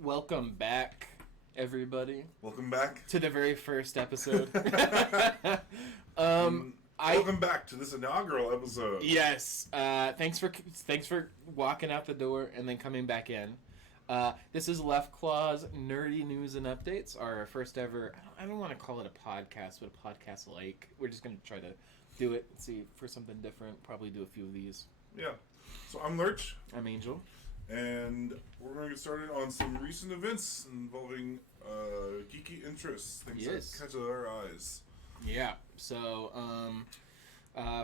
Welcome back, everybody, Welcome back. to the very first episode. Welcome back to this inaugural episode. Yes. Thanks for walking out the door and then coming back in. This is Left Claw's Nerdy News and Updates, our first ever. I don't want to call it a podcast, but a podcast like. We're just going to try to do it and see for something different. Probably do a few of these. Yeah. So I'm Lurch. I'm Angel. And we're going to get started on some recent events involving geeky interests, things that catch our eyes. Yeah. So,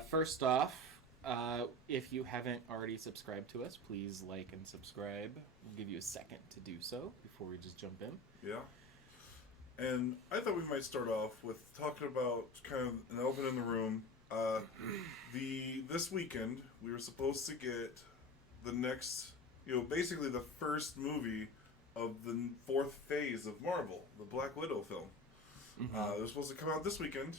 first off, if you haven't already subscribed to us, please like and subscribe. We'll give you a second to do so before we just jump in. Yeah. And I thought we might start off with talking about kind of an elephant in the room. This weekend, we were supposed to get the next... basically the first movie of the fourth phase of Marvel, the Black Widow film. Mm-hmm. It was supposed to come out this weekend.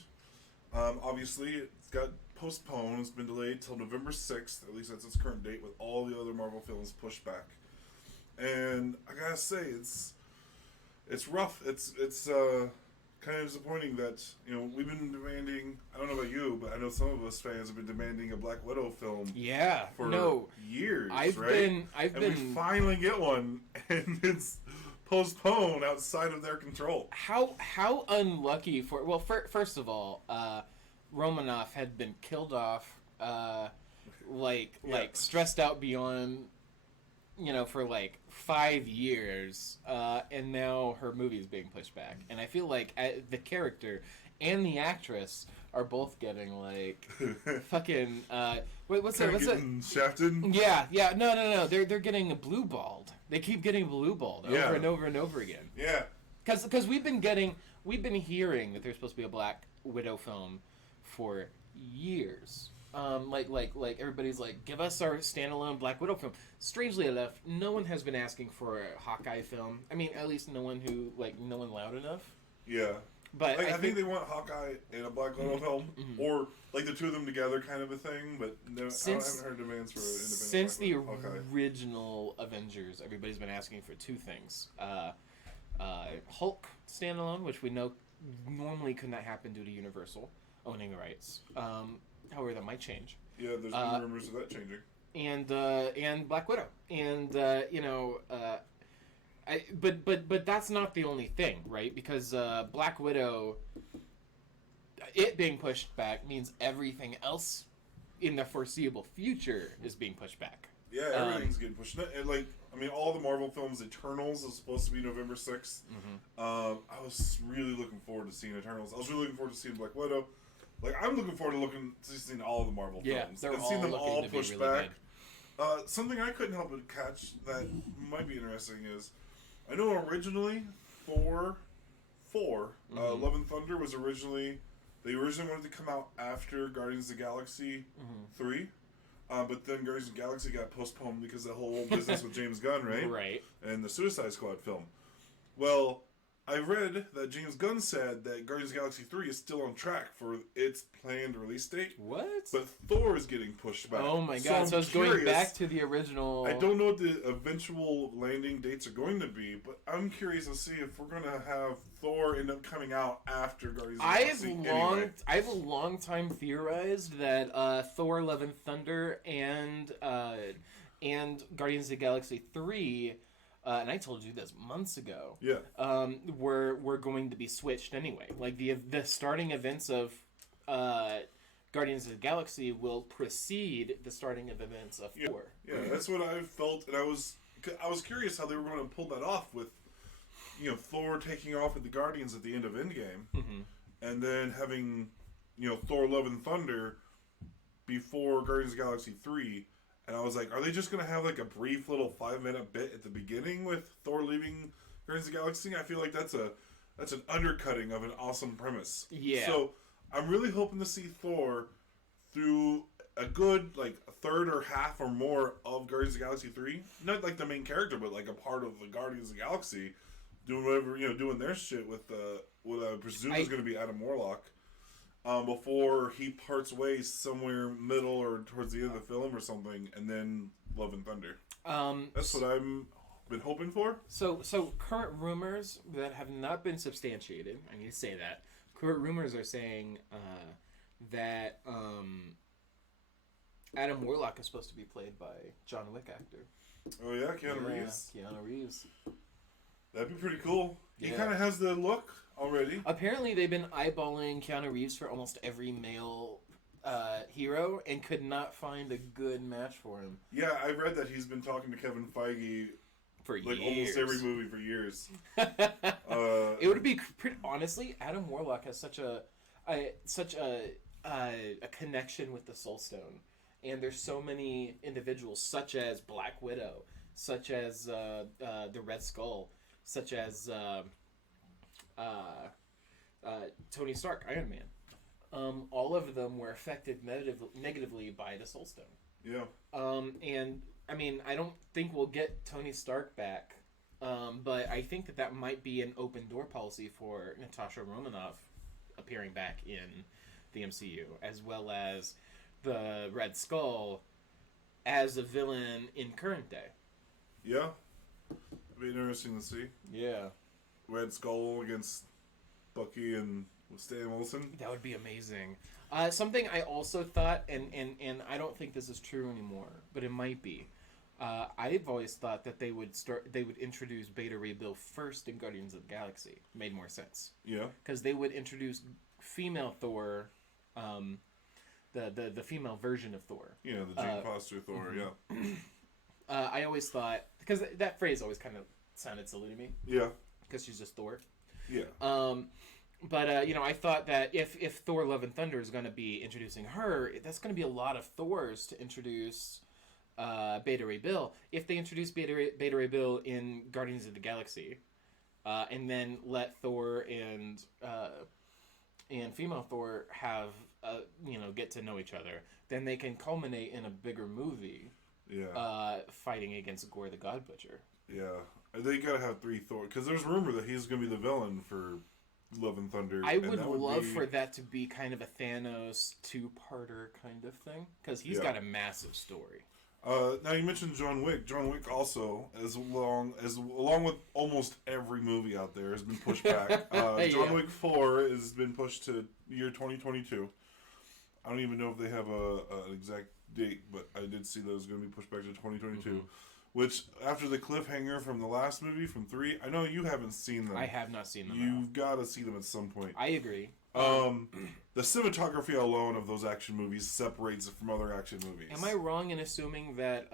Obviously, it's got postponed. It's been delayed till November 6th. At least that's its current date, with all the other Marvel films pushed back. And I gotta say, it's rough. It's kind of disappointing that, we've been demanding, I don't know about you, but I know some of us fans have been demanding a Black Widow film for years, we finally get one, and it's postponed outside of their control. How unlucky for... Well, first of all, Romanoff had been killed off, stressed out beyond... for 5 years, and now her movie is being pushed back. And I feel like the character and the actress are both getting fucking what's that? Shafted? Yeah. No. They're getting blue balled. They keep getting blue balled over and over and over again. Yeah. Because we've been hearing that there's supposed to be a Black Widow film for years. Everybody's give us our standalone Black Widow film. Strangely enough, no one has been asking for a Hawkeye film. I mean, at least no one loud enough. Yeah. But I think they want Hawkeye in a Black Widow film, or the two of them together kind of a thing, but no, I haven't heard demands for an independent Since the Hawkeye. Original Avengers, everybody's been asking for two things. Hulk standalone, which we know normally could not happen due to Universal owning the rights. However, that might change. Yeah, there's been rumors of that changing. And Black Widow, and but that's not the only thing, right? Because Black Widow, it being pushed back means everything else in the foreseeable future is being pushed back. Yeah, everything's getting pushed. And all the Marvel films, Eternals is supposed to be November 6th. Mm-hmm. I was really looking forward to seeing Eternals. I was really looking forward to seeing Black Widow. I'm looking forward to seeing all the Marvel films. They're and all seeing them all to pushed be really back. Something I couldn't help but catch that might be interesting is, I know originally Thor 4, Love and Thunder was originally... They originally wanted to come out after Guardians of the Galaxy 3. But then Guardians of the Galaxy got postponed because of the whole business with James Gunn, right? Right. And the Suicide Squad film. Well, I read that James Gunn said that Guardians of the Galaxy 3 is still on track for its planned release date. What? But Thor is getting pushed back. Oh my god, so it's going back to the original... I don't know what the eventual landing dates are going to be, but I'm curious to see if we're going to have Thor end up coming out after Guardians of the Galaxy anyway. I've a long time theorized that Thor Love and Thunder and Guardians of the Galaxy 3... and I told you this months ago. Yeah. We're going to be switched anyway. The starting events of Guardians of the Galaxy will precede the starting of events of Thor. Yeah, that's what I felt, and I was curious how they were going to pull that off with, Thor taking off with the Guardians at the end of Endgame, and then having, Thor: Love and Thunder before Guardians of the Galaxy 3. And I was like, are they just going to have a brief little 5-minute bit at the beginning with Thor leaving Guardians of the Galaxy? I feel like that's an undercutting of an awesome premise. Yeah. So I'm really hoping to see Thor through a good a third or half or more of Guardians of the Galaxy 3. Not the main character, but a part of the Guardians of the Galaxy doing whatever, doing their shit with what I presume is going to be Adam Warlock. before he parts ways somewhere middle or towards the end of the film or something, and then Love and Thunder. That's what I'm been hoping for. So current rumors that have not been substantiated. I need to say that current rumors are saying that Adam Warlock is supposed to be played by John Wick actor. Oh yeah, Keanu Reeves. Keanu Reeves. That'd be pretty cool. He Yeah. kind of has the look already. Apparently, they've been eyeballing Keanu Reeves for almost every male hero and could not find a good match for him Yeah, I read that he's been talking to Kevin Feige for like years. almost every movie for years. It would be pretty, honestly. Adam Warlock has such a connection with the Soul Stone, and there's so many individuals, such as Black Widow, such as the Red Skull, such as Tony Stark, Iron Man. All of them were affected negatively by the Soul Stone. Yeah. And I mean, I don't think we'll get Tony Stark back, but I think that might be an open door policy for Natasha Romanoff appearing back in the MCU, as well as the Red Skull as a villain in current day. Yeah. It'd be interesting to see. Yeah. Red Skull against Bucky and Stan Wilson. That would be amazing. Something I also thought, and I don't think this is true anymore, but it might be. I've always thought that they would introduce Beta Ray Bill first in Guardians of the Galaxy. Made more sense. Yeah. Because they would introduce female Thor, the female version of Thor. Yeah, the Jane Foster Thor, mm-hmm. yeah. I always thought, because that phrase always kind of sounded silly to me, Yeah. because she's just Thor. Yeah. But I thought that if Thor: Love and Thunder is going to be introducing her, that's going to be a lot of Thors to introduce Beta Ray Bill. If they introduce Beta Ray Bill in Guardians of the Galaxy, and then let Thor and female Thor have get to know each other, then they can culminate in a bigger movie. Yeah. Fighting against Gore the God Butcher. Yeah. They gotta have 3 Thor, because there's rumor that he's gonna be the villain for Love and Thunder. I would love for that to be kind of a Thanos 2-parter kind of thing, because he's got a massive story. Now you mentioned John Wick. John Wick also, along with almost every movie out there, has been pushed back. John Wick 4 has been pushed to year 2022. I don't even know if they have an exact date, but I did see that it was going to be pushed back to 2022. Mm-hmm. Which, after the cliffhanger from the last movie, from 3, I know you haven't seen them. I have not seen them. You've got to see them at some point. I agree. The cinematography alone of those action movies separates it from other action movies. Am I wrong in assuming that,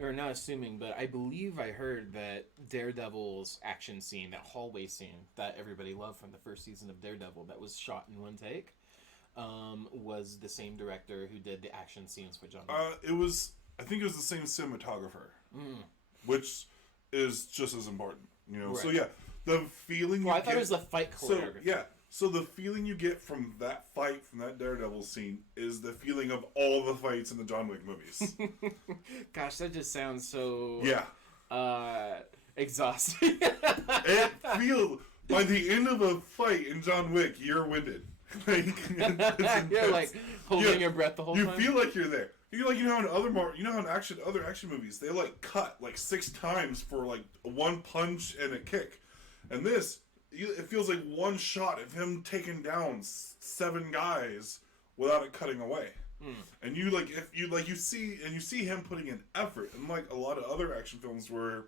or not assuming, but I believe I heard that Daredevil's action scene, that hallway scene that everybody loved from the first season of Daredevil, that was shot in one take, was the same director who did the action scenes for John Wick? I think it was the same cinematographer, which is just as important, Right. So yeah, the feeling. Well, I thought it was the fight choreography. So the feeling you get from that fight, from that Daredevil scene, is the feeling of all the fights in the John Wick movies. Gosh, that just sounds so exhausting. It feels by the end of a fight in John Wick, you're winded. You're like holding your breath the whole time. You feel like you're there. You're like, how in other action movies they like cut like 6 times for like one punch and a kick, and this it feels like one shot of him taking down 7 guys without it cutting away. And you see him putting in effort, unlike a lot of other action films where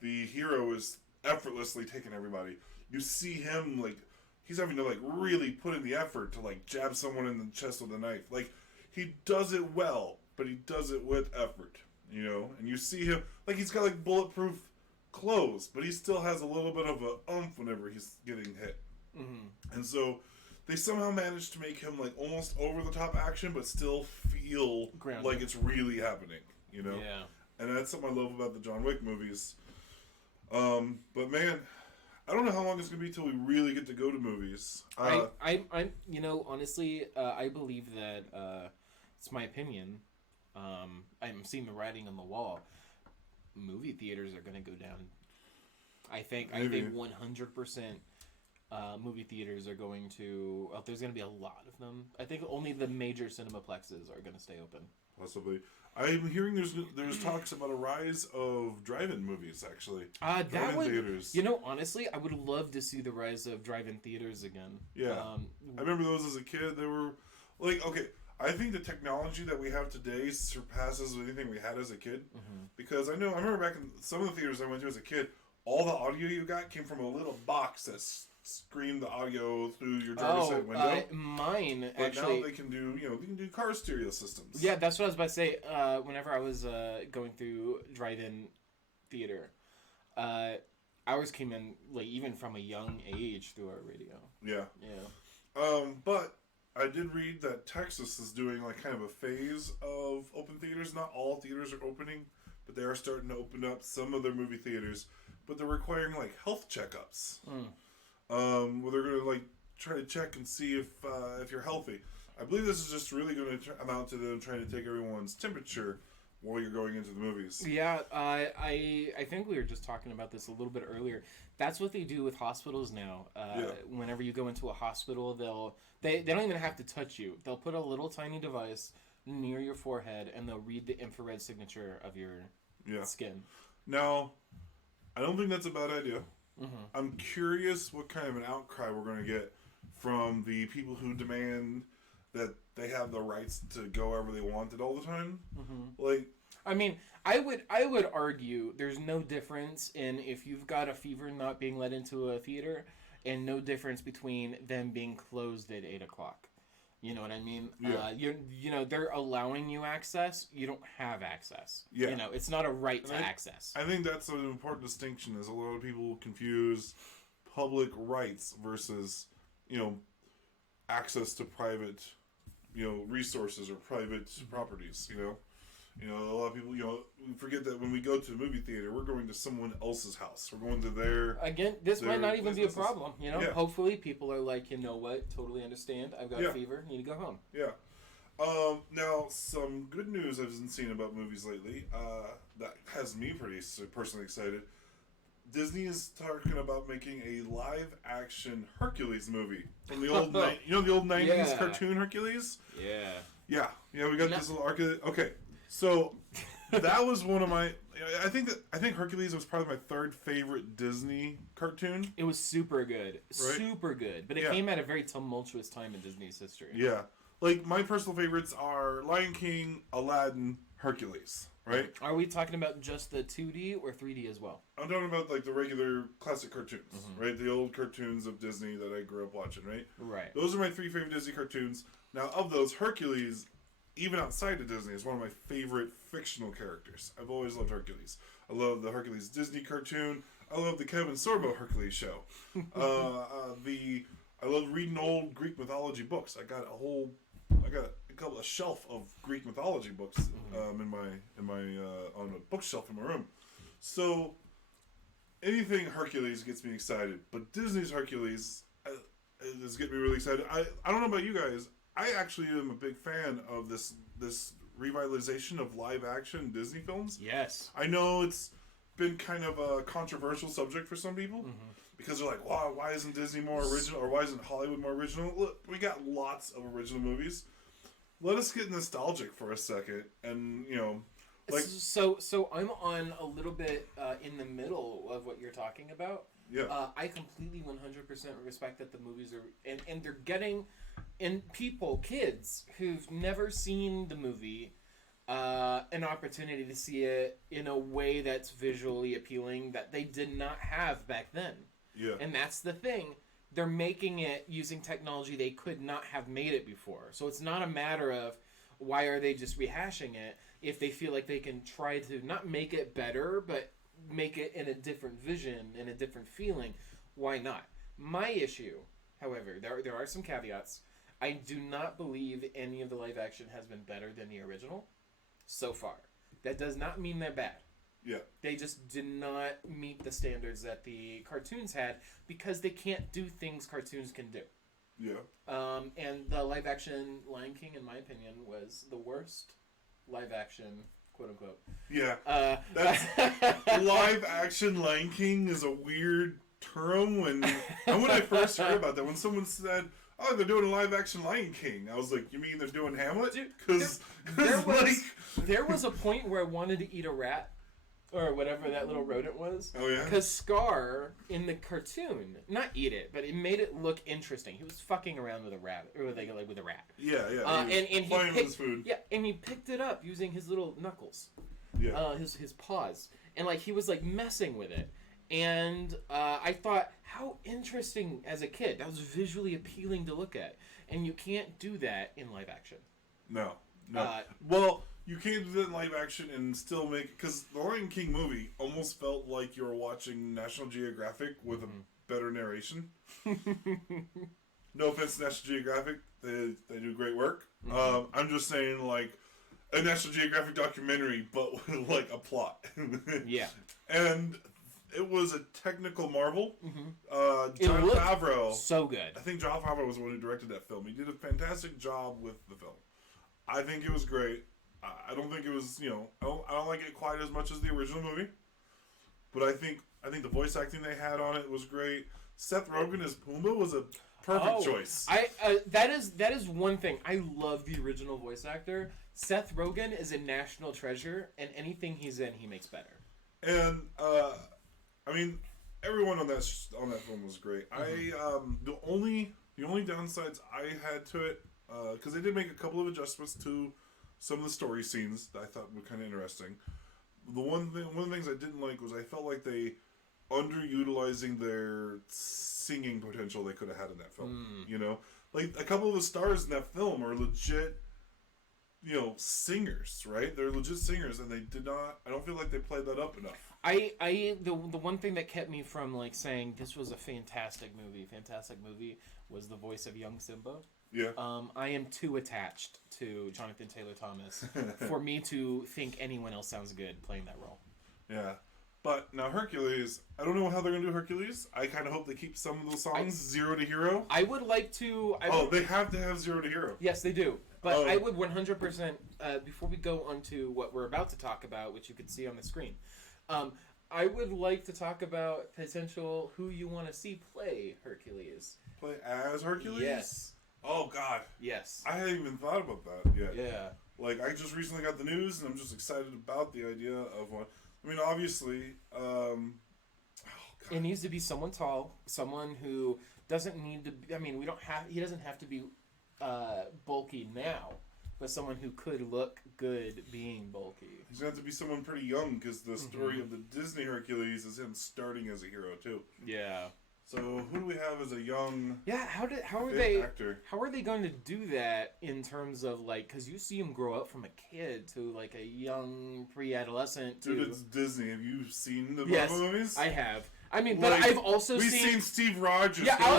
the hero is effortlessly taking everybody. You see him like he's having to like really put in the effort to like jab someone in the chest with a knife. Like he does it well, but he does it with effort, And you see him like he's got like bulletproof clothes, but he still has a little bit of a oomph whenever he's getting hit. Mm-hmm. And so they somehow managed to make him like almost over the top action, but still feel grounded, like it's really happening, Yeah. And that's something I love about the John Wick movies. But man, I don't know how long it's gonna be till we really get to go to movies. Honestly, I believe that it's my opinion. I'm seeing the writing on the wall. Movie theaters are going to go down. I think 100% movie theaters are going to. There's going to be a lot of them. I think only the major cinemaplexes are going to stay open. Possibly. I'm hearing there's talks about a rise of drive-in movies, actually. That Drive-in would, theaters. honestly, I would love to see the rise of drive-in theaters again. Yeah. I remember those as a kid. They were like, okay, I think the technology that we have today surpasses anything we had as a kid. Because I remember back in some of the theaters I went to as a kid, all the audio you got came from a little box that screamed the audio through your driver's side window. Mine But actually. now they can do car stereo systems. Yeah, that's what I was about to say. Whenever I was going through drive-in theater, ours came in like even from a young age through our radio. Yeah. Yeah. But I did read that Texas is doing like kind of a phase of open theaters. Not all theaters are opening, but they are starting to open up some of their movie theaters. But they're requiring like health checkups. Where they're going to like try to check and see if you're healthy. I believe this is just really going to amount to them trying to take everyone's temperature while you're going into the movies. Yeah, I think we were just talking about this a little bit earlier. That's what they do with hospitals now. Whenever you go into a hospital, they don't even have to touch you. They'll put a little tiny device near your forehead and they'll read the infrared signature of your skin. Now, I don't think that's a bad idea. I'm curious what kind of an outcry we're going to get from the people who demand that they have the rights to go wherever they want it all the time. Like, I mean, I would argue there's no difference in if you've got a fever not being let into a theater, and no difference between them being closed at 8:00. You know what I mean? Yeah. They're allowing you access. You don't have access. Yeah. It's not a right to access. I think that's an important distinction. Is a lot of people confuse public rights versus, access to private, resources or private properties. A lot of people, we forget that when we go to a movie theater, we're going to someone else's house. We're going to their... Again, this might not even be a businesses. problem, Yeah. Hopefully people are like, you know what, totally understand. I've got Yeah. a fever, need to go home. Yeah. Now, some good news I've been seeing about movies lately, that has me pretty personally excited. Disney is talking about making a live-action Hercules movie from the old, the old 90s Yeah. cartoon Hercules? Yeah. Yeah, we got this little Hercules. Okay, so that was one of my... I think Hercules was probably my third favorite Disney cartoon. It was super good. Right? Super good. But it came at a very tumultuous time in Disney's history. Yeah. Like, my personal favorites are Lion King, Aladdin, Hercules, right? Are we talking about just the 2D or 3D as well? I'm talking about, like, the regular classic cartoons, right? The old cartoons of Disney that I grew up watching, right? Right. Those are my three favorite Disney cartoons. Now, of those, Hercules, even outside of Disney, is one of my favorite fictional characters. I've always loved Hercules. I love the Hercules Disney cartoon. I love the Kevin Sorbo Hercules show. I love reading old Greek mythology books. I got a shelf of Greek mythology books in my on a bookshelf in my room. So anything Hercules gets me excited, but Disney's Hercules is getting me really excited. I don't know about you guys. I actually am a big fan of this revitalization of live action Disney films. Yes. I know it's been kind of a controversial subject for some people because they're like, why isn't Disney more original, or why isn't Hollywood more original? Look, we got lots of original movies. Let us get nostalgic for a second, and like so I'm on a little bit in the middle of what you're talking about. yeah, I completely 100% respect that the movies are and they're getting kids who've never seen the movie an opportunity to see it in a way that's visually appealing that they did not have back then. yeah, And that's the thing. They're making it using technology they could not have made it before. So it's not a matter of why are they just rehashing it if they feel like they can try to not make it better, but make it in a different vision, in a different feeling. Why not? My issue, however, there are some caveats. I do not believe any of the live action has been better than the original so far. That does not mean they're bad. yeah, They just did not meet the standards that the cartoons had because they can't do things cartoons can do. yeah. And the live action Lion King, in my opinion, was the worst live action, quote unquote. Yeah, That's live action Lion King is a weird term when I first heard about that. When someone said, oh, they're doing a live action Lion King. I was like, you mean they're doing Hamlet? Dude, Because there was a point where I wanted to eat a rat. Or whatever that little rodent was. Oh, yeah? Because Scar, in the cartoon, not eat it, but it made it look interesting. He was fucking around with a rabbit, or with a rat. Yeah. And he playing with his food. Yeah, and he picked it up using his little knuckles. Yeah. His paws. And, like, he was, like, messing with it. And I thought, how interesting as a kid. That was visually appealing to look at. And you can't do that in live action. No. Well, you can't do that in live action and still make... Because the Lion King movie almost felt like you were watching National Geographic with a better narration. No offense to National Geographic. They do great work. I'm just saying, like, a National Geographic documentary, but with, like, a plot. Yeah. And it was a technical marvel. It Jon looked Favreau... so good. I think Jon Favreau was the one who directed that film. He did a fantastic job with the film. I think it was great. I don't think it was, I don't like it quite as much as the original movie. But I think the voice acting they had on it was great. Seth Rogen as Pumbaa was a perfect choice. That is one thing. I love the original voice actor. Seth Rogen is a national treasure, and anything he's in, he makes better. And I mean, everyone on that film was great. The only downsides I had to it, because they did make a couple of adjustments to some of the story scenes that I thought were kind of interesting. One of the things I didn't like was I felt like they underutilizing their singing potential they could have had in that film. Like a couple of the stars in that film are legit, singers, right? They're legit singers, and they did not. I don't feel like they played that up enough. The one thing that kept me from like saying this was a fantastic movie was the voice of young Simba. Yeah. I am too attached to Jonathan Taylor Thomas for me to think anyone else sounds good playing that role. Yeah. But now Hercules, I don't know how they're going to do Hercules. I kind of hope they keep some of those songs Zero to Hero. I would like to... They have to have Zero to Hero. Yes, they do. But I would 100%, before we go on to what we're about to talk about, which you can see on the screen, I would like to talk about potential who you want to see play Hercules. Play as Hercules? Yes. Oh, God. Yes. I hadn't even thought about that yet. Yeah. Like, I just recently got the news, and I'm just excited about the idea of one. I mean, obviously, it needs to be someone tall, someone who doesn't need to be, he doesn't have to be bulky now, but someone who could look good being bulky. He's going to have to be someone pretty young, because the story of the Disney Hercules is him starting as a hero, too. Yeah. So who do we have as a young actor? How are they going to do that in terms of like, because you see him grow up from a kid to like a young pre-adolescent. Dude, it's Disney. Have you seen the Marvel movies? I have. I mean, but I've also seen Steve Rogers. Yeah, I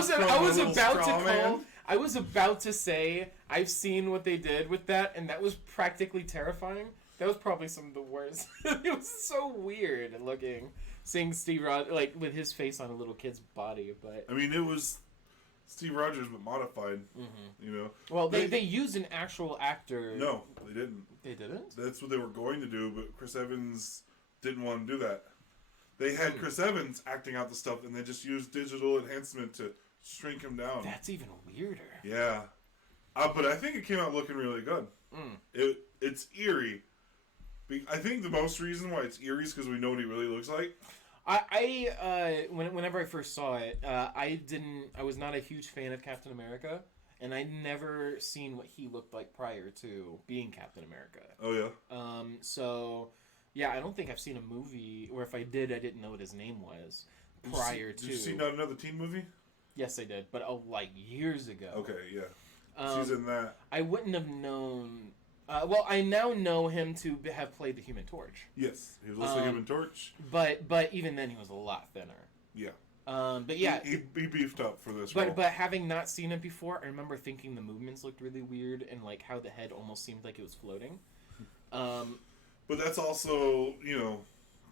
was about to say I've seen what they did with that, and that was practically terrifying. That was probably some of the worst. It was so weird looking. Seeing Steve Rogers, like, with his face on a little kid's body, but... I mean, it was Steve Rogers, but modified, Well, they used an actual actor... No, they didn't. They didn't? That's what they were going to do, but Chris Evans didn't want to do that. They had Chris Evans acting out the stuff, and they just used digital enhancement to shrink him down. That's even weirder. Yeah. But I think it came out looking really good. It's eerie. I think the most reason why it's eerie is because we know what he really looks like. Whenever I first saw it, I was not a huge fan of Captain America, and I'd never seen what he looked like prior to being Captain America. Oh, yeah? So, yeah, I don't think I've seen a movie, or if I did, I didn't know what his name was prior to... Did you see Not Another Teen Movie? Yes, I did, but like years ago. Okay, yeah. She's in that. I wouldn't have known... well, I now know him to have played the Human Torch. Yes, he was also Human Torch. But even then, he was a lot thinner. Yeah. But yeah, he beefed up for this role. But having not seen it before, I remember thinking the movements looked really weird and like how the head almost seemed like it was floating. But that's also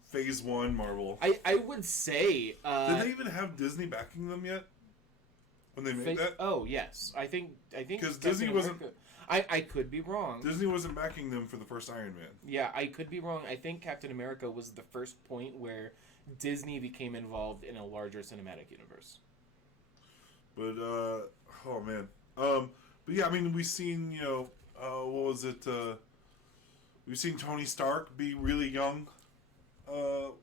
Phase 1 Marvel. I would say. Did they even have Disney backing them yet? When they made that? Oh yes, I think because Disney wasn't. I could be wrong. Disney wasn't backing them for the first Iron Man. Yeah, I could be wrong. I think Captain America was the first point where Disney became involved in a larger cinematic universe. But, oh man. But yeah, I mean, we've seen, what was it? We've seen Tony Stark be really young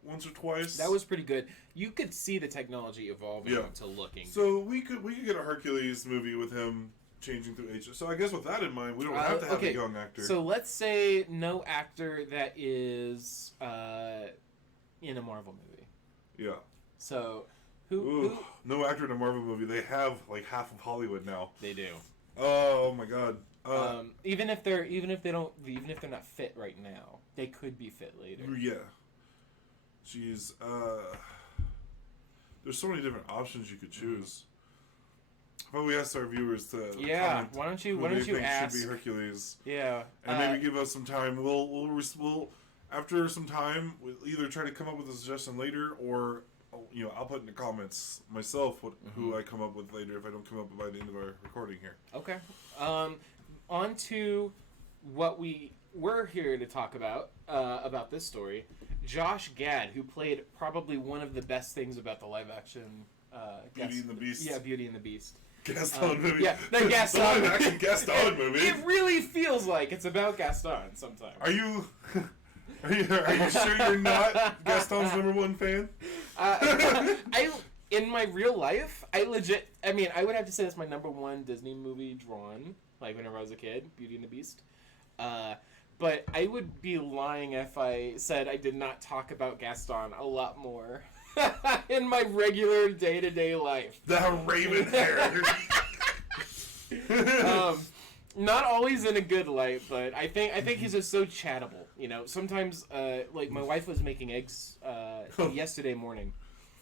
once or twice. That was pretty good. You could see the technology evolving to looking. So we could get a Hercules movie with him changing through age. So I guess with that in mind, we don't have to have a young actor. So let's say no actor that is in a Marvel movie. Yeah. So who? No actor in a Marvel movie. They have like half of Hollywood now. They do. Oh my god. Even if they're not fit right now, they could be fit later. Yeah. Jeez. There's so many different options you could choose. How about we ask our viewers to comment why don't you ask? Should be Hercules. Yeah. And maybe give us some time. We'll after some time we'll either try to come up with a suggestion later, or I'll put in the comments myself who I come up with later if I don't come up by the end of our recording here. Okay. On to what we're here to talk about this story. Josh Gad, who played probably one of the best things about the live action Beauty and the Beast. Yeah, Beauty and the Beast. Gaston movie. Yeah, the Gaston. Gaston movie. It really feels like it's about Gaston sometimes. Are you sure you're not Gaston's #1 fan? In my real life, I would have to say that's my #1 Disney movie drawn, like whenever I was a kid, Beauty and the Beast. But I would be lying if I said I did not talk about Gaston a lot more in my regular day-to-day life. The raven hair. Not always in a good light, but I think he's just so chattable. Sometimes like my wife was making eggs yesterday morning.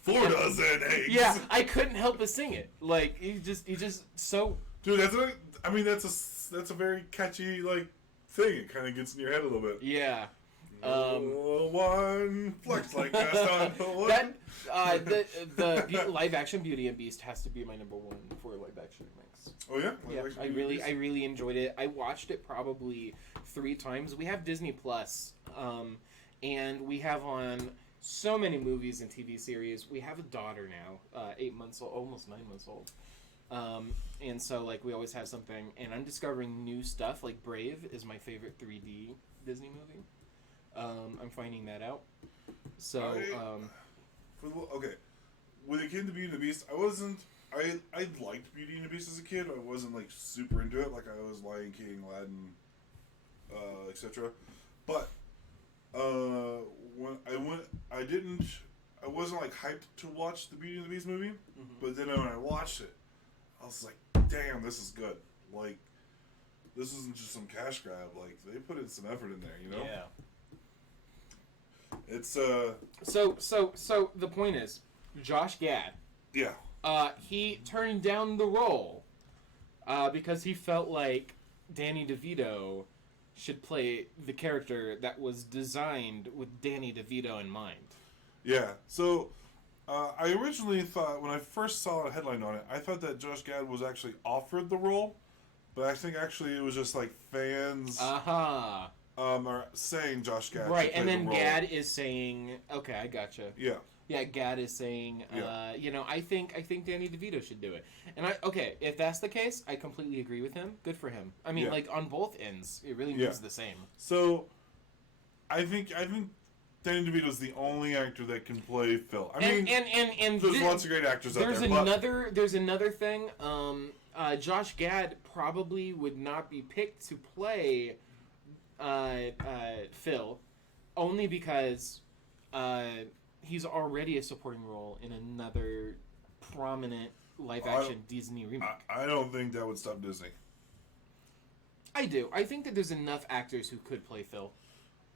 4 dozen eggs. Yeah, I couldn't help but sing it. Like he just so. Dude, that's a very catchy thing. It kind of gets in your head a little bit. Yeah. One flex like Gaston. The live action Beauty and Beast has to be my #1 for live action remakes. Oh yeah. Yeah, I really enjoyed it. I watched it probably 3 times. We have Disney Plus, and we have on so many movies and TV series. We have a daughter now, 8 months old, almost 9 months old. And so we always have something, and I'm discovering new stuff. Like Brave is my favorite 3D Disney movie. I'm finding that out. So, okay, when it came to Beauty and the Beast, I liked Beauty and the Beast as a kid. I wasn't super into it. I was Lion King, Aladdin, etc. But when I wasn't hyped to watch the Beauty and the Beast movie. Mm-hmm. But then when I watched it, I was like, damn, this is good. This isn't just some cash grab. They put in some effort in there, Yeah. It's So the point is, Josh Gad. Yeah. He turned down the role because he felt like Danny DeVito should play the character that was designed with Danny DeVito in mind. Yeah. So I originally thought, when I first saw a headline on it, I thought that Josh Gad was actually offered the role, but I think actually it was just fans. Are saying Josh Gad. Right, and then Gad is saying, okay, I gotcha. Yeah. Yeah, Gad is saying, I think Danny DeVito should do it. And if that's the case, I completely agree with him. Good for him. I mean, on both ends, it really means the same. So, I think Danny DeVito's the only actor that can play Phil. And there's lots of great actors out there. There's another thing. Josh Gad probably would not be picked to play Phil, only because he's already a supporting role in another prominent live-action Disney remake. I don't think that would stop Disney. I do. I think that there's enough actors who could play Phil.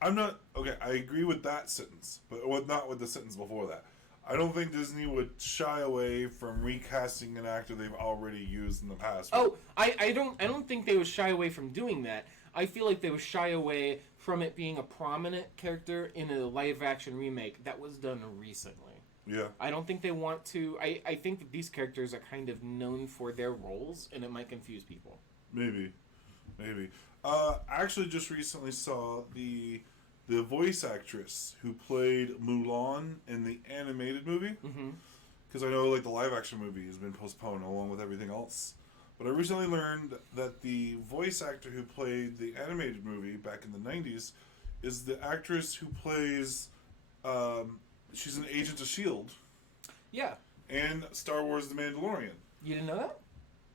I'm not... Okay, I agree with that sentence, but not with the sentence before that. I don't think Disney would shy away from recasting an actor they've already used in the past. Oh, I don't think they would shy away from doing that. I feel like they would shy away from it being a prominent character in a live-action remake that was done recently. Yeah. I don't think they want to... I think that these characters are kind of known for their roles, and it might confuse people. Maybe. I actually just recently saw the voice actress who played Mulan in the animated movie. Because I know the live-action movie has been postponed along with everything else. But I recently learned that the voice actor who played the animated movie back in the 90s is the actress who plays. She's an agent of S.H.I.E.L.D. Yeah. and Star Wars The Mandalorian. You didn't know that?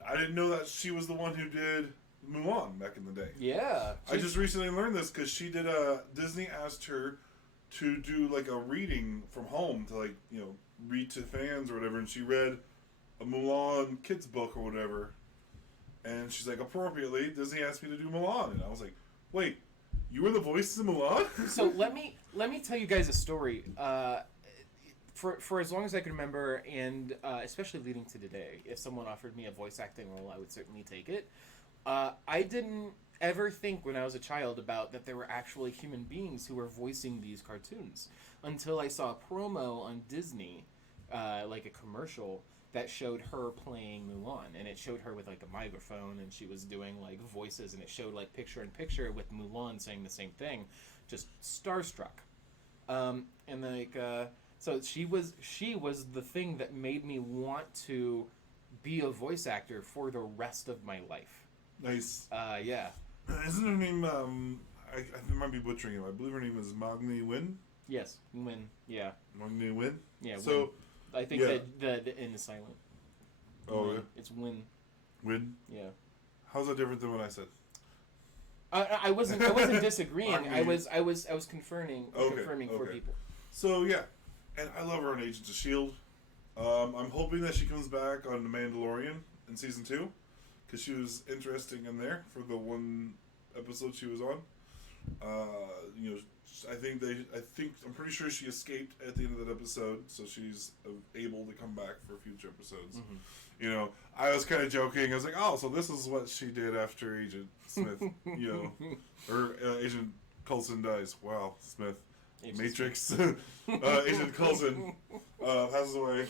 I didn't know that she was the one who did Mulan back in the day. Yeah. I just recently learned this because she did Disney asked her to do like a reading from home to read to fans or whatever, and she read a Mulan kids book or whatever, and she's like, appropriately, Disney asked me to do Mulan, and I was like, wait, you were the voice of Mulan? So let me tell you guys a story. For as long as I can remember, and especially leading to today, if someone offered me a voice acting role, I would certainly take it. I didn't ever think when I was a child about that there were actually human beings who were voicing these cartoons until I saw a promo on Disney, like a commercial that showed her playing Mulan, and it showed her with like a microphone, and she was doing like voices, and it showed like picture in picture with Mulan saying the same thing, just starstruck, and like so she was the thing that made me want to be a voice actor for the rest of my life. Nice. Yeah. Isn't her name, I might be butchering it, I believe her name is Magni Win? Yes, Win. Yeah. Magni Win? Yeah. So, Win. I think yeah. that the N is silent. Oh, Win. yeah. It's Win. Win? Yeah. How's that different than what I said? I wasn't disagreeing. I was confirming for people. So yeah, and I love her on Agents of S.H.I.E.L.D. I'm hoping that she comes back on The Mandalorian in season 2, because she was interesting in there for the one episode she was on. I'm pretty sure she escaped at the end of that episode, so she's able to come back for future episodes. Mm-hmm. I was kind of joking. I was like, oh, so this is what she did after Agent Smith, or Agent Coulson dies. Wow, Smith. Agent Matrix. Agent Coulson passes away.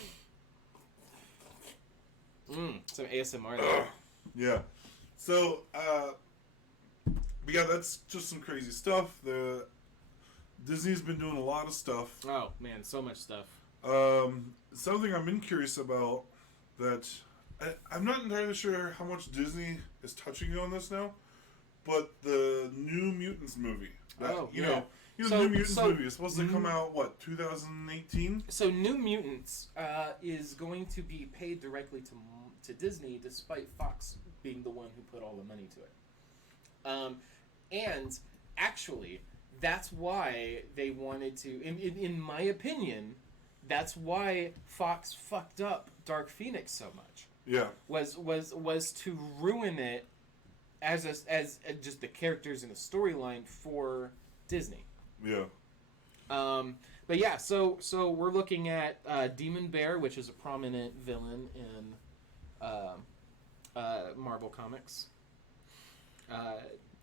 Some ASMR there. Yeah. So, but yeah, that's just some crazy stuff. Disney's been doing a lot of stuff. Oh man, so much stuff. Something I've been curious about that I'm not entirely sure how much Disney is touching on this now, but the New Mutants movie. The New Mutants movie is supposed to come out, 2018? So New Mutants is going to be paid directly to Disney, despite Fox being the one who put all the money to it. And actually, that's why they wanted to, in my opinion, that's why Fox fucked up Dark Phoenix so much. Yeah. Was to ruin it as just the characters in the storyline for Disney. Yeah. But yeah, so we're looking at Demon Bear, which is a prominent villain in Marvel Comics.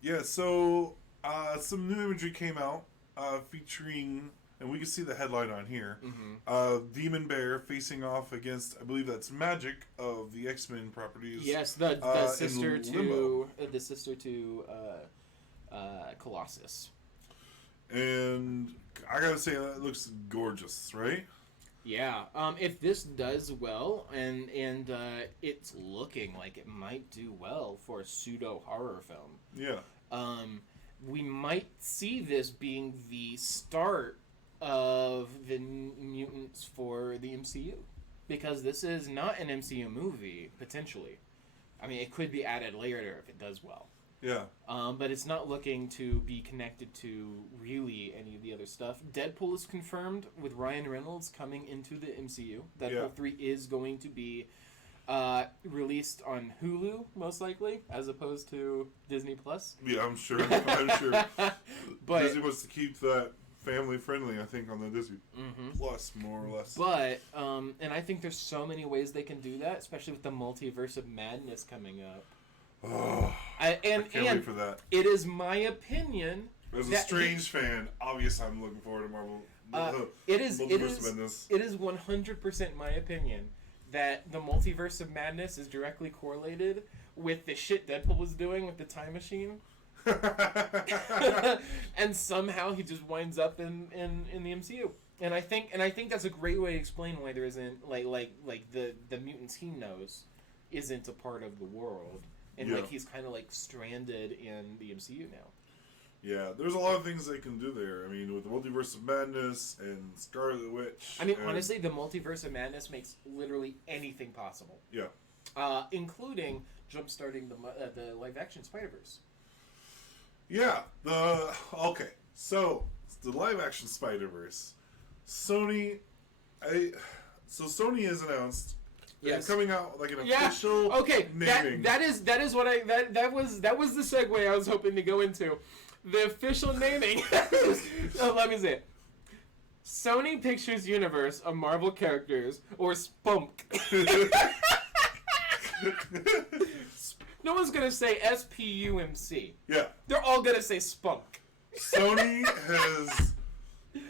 Yeah, so some new imagery came out featuring, and we can see the headline on here, Demon Bear facing off against, I believe that's Magic of the X-Men properties. Yes, the sister to Colossus. And I gotta say, that looks gorgeous, right? Yeah. If this does well, and it's looking like it might do well for a pseudo horror film. Yeah. We might see this being the start of the mutants for the MCU, because this is not an MCU movie potentially. I mean, it could be added later if it does well. Yeah. But it's not looking to be connected to really any of the other stuff. Deadpool is confirmed with Ryan Reynolds coming into the MCU. Deadpool 3 is going to be released on Hulu, most likely, as opposed to Disney Plus. Yeah, I'm sure. But Disney wants to keep that family friendly, I think, on the Disney Plus, more or less. But, and I think there's so many ways they can do that, especially with the Multiverse of Madness coming up. Oh, I can't wait for that. It is my opinion. As a Strange fan, obviously I'm looking forward to Marvel. It is 100% my opinion that the Multiverse of Madness is directly correlated with the shit Deadpool was doing with the time machine. And somehow he just winds up in the MCU. And I think that's a great way to explain why there isn't like the mutants he knows isn't a part of the world, and Yeah. like he's kind of like stranded in the MCU now. Yeah, there's a lot of things they can do there. I mean, with the Multiverse of Madness and Scarlet Witch. I mean, and- honestly, the Multiverse of Madness makes literally anything possible, Yeah. including jumpstarting the live action Spider-Verse. Yeah. Okay. So the live action Spider-Verse, Sony. Sony has announced. They're Yes. coming out like an Yeah. official. Okay. naming. That is what that was the segue I was hoping to go into. The official naming. Let me say it. Sony Pictures Universe of Marvel characters, or Spunk. No one's gonna say SPUMC. Yeah. They're all gonna say Spunk. Sony has.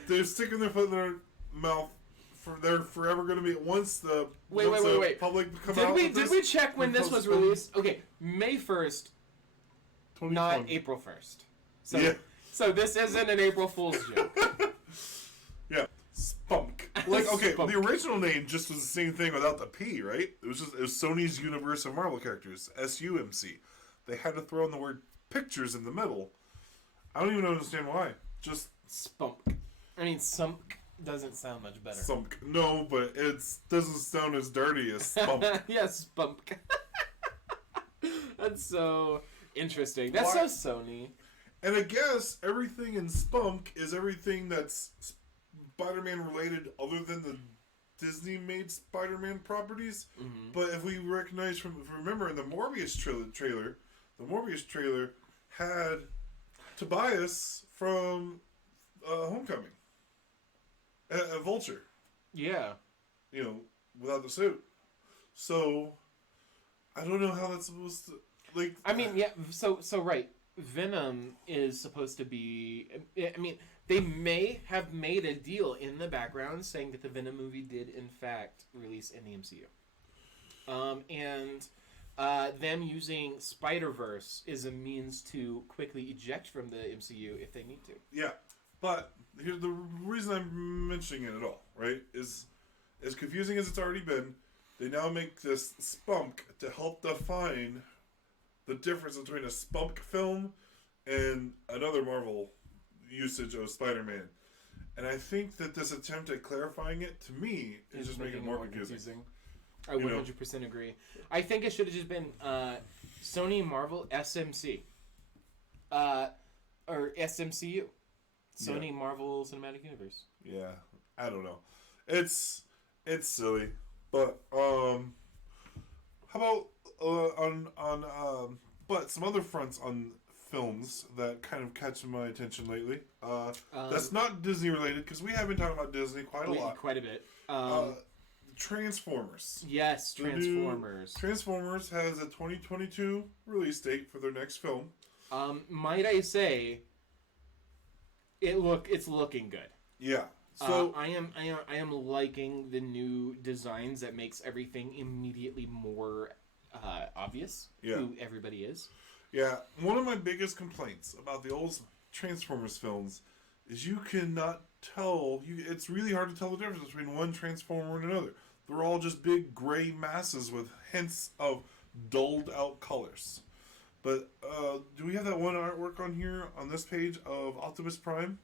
They're sticking their foot in their mouth. They're forever going to be once the Wait. public come Did out. we with this, we check when this was postpone released? Okay, May 1st, not 2020. April 1st. So Yeah. so this isn't an April Fool's joke. Yeah, Spunk. Like okay, Spunk. the original name just was the same thing without the P, right? It was Sony's Universe of Marvel Characters, SUMC. They had to throw in the word pictures in the middle. I don't even understand why. Just Spunk. I mean, Sunk doesn't sound much better. Spunk. No, but it doesn't sound as dirty as Spunk. Yeah, Spunk. That's so interesting. That's Why- so Sony. And I guess everything in Spunk is everything that's Spider-Man related other than the Disney-made Spider-Man properties. Mm-hmm. But if we recognize if we remember in the Morbius trailer, the Morbius trailer had Tobias from Homecoming. A Vulture, Yeah. without the suit. So, I don't know how that's supposed to... Like, I mean, yeah, so right. Venom is supposed to be... I mean, they may have made a deal in the background saying that the Venom movie did, in fact, release in the MCU. And them using Spider-Verse is a means to quickly eject from the MCU if they need to. Yeah, but here's the reason I'm mentioning it at all, right? Is as confusing as it's already been, they now make this spunk to help define the difference between a spunk film and another Marvel usage of Spider-Man. And I think that this attempt at clarifying it, to me, is just making it more confusing. I 100% agree. I think it should have just been Sony Marvel SMC. Or SMCU. Sony Marvel Cinematic Universe. Yeah, I don't know. It's silly, but how about but some other fronts on films that kind of catch my attention lately. That's not Disney related because we have been talking about Disney quite a lot. Quite a bit. Transformers. Yes, The new Transformers. Transformers has a 2022 release date for their next film. Might I say, it's looking good. Yeah. So I am liking the new designs that makes everything immediately more obvious who everybody is. yeah, one of my biggest complaints about the old Transformers films is you cannot tell. It's really hard to tell the difference between one Transformer and another. They're all just big gray masses with hints of dulled out colors. But do we have that one artwork on here on this page of Optimus Prime?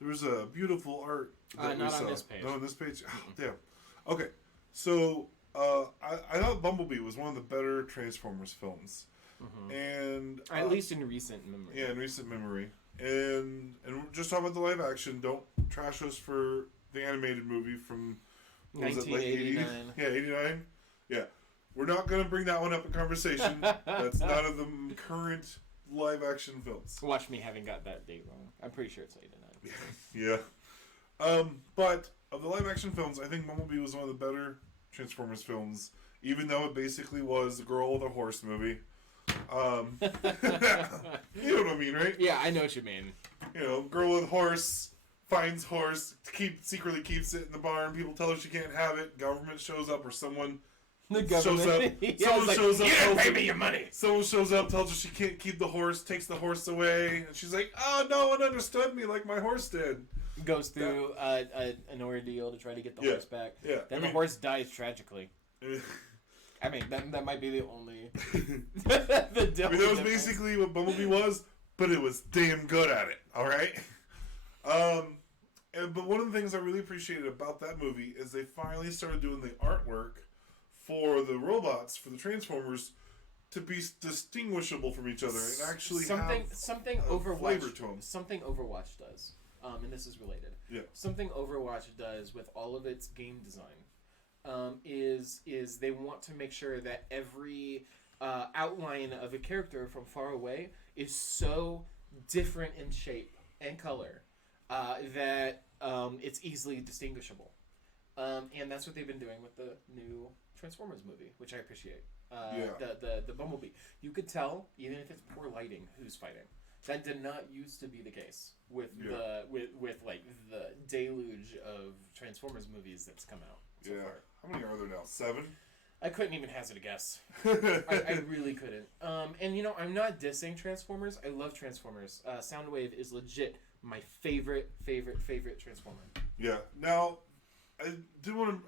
There was a beautiful art. That Not we on saw. this page. No, on this page. Oh, damn. Okay, so I thought Bumblebee was one of the better Transformers films, and At least in recent memory. yeah, in recent memory. And we're just talking about the live action. Don't trash us for the animated movie from what was it, late 1989. 80s? Yeah, 89. Yeah, we're not gonna bring that one up in conversation. That's not of the current live action films. Watch me having got that date wrong. I'm pretty sure it's 89. Yeah. But of the live action films, I think Bumblebee was one of the better Transformers films, even though it basically was a girl with a horse movie. You know what I mean, right? Yeah, I know what you mean. Girl with horse finds horse, secretly keeps it in the barn. People tell her she can't have it. Government shows up, or someone The shows up. government. Yeah, Someone it's like, shows up. you didn't tells pay her- me your money. Someone shows up, tells her she can't keep the horse, takes the horse away, and she's like, "Oh, no one understood me like my horse did." Goes through an ordeal to try to get the Yeah. horse back. Yeah, Then I the mean- horse dies tragically. I mean, that might be the only. I mean, that was basically what Bumblebee was, but it was damn good at it. All right. But one of the things I really appreciated about that movie is they finally started doing the artwork for the robots, for the Transformers, to be distinguishable from each other and actually have something a Overwatch flavor to them. Something Overwatch does, and this is related. Yeah. Something Overwatch does with all of its game design, is they want to make sure that every outline of a character from far away is so different in shape and color that it's easily distinguishable. And that's what they've been doing with the new Transformers movie, which I appreciate. The Bumblebee. You could tell, even if it's poor lighting, who's fighting. That did not used to be the case with with like the deluge of Transformers movies that's come out so far. How many are there now? 7? I couldn't even hazard a guess. I really couldn't. And you know, I'm not dissing Transformers. I love Transformers. Soundwave is legit my favorite Transformer. Yeah. Now, I didn't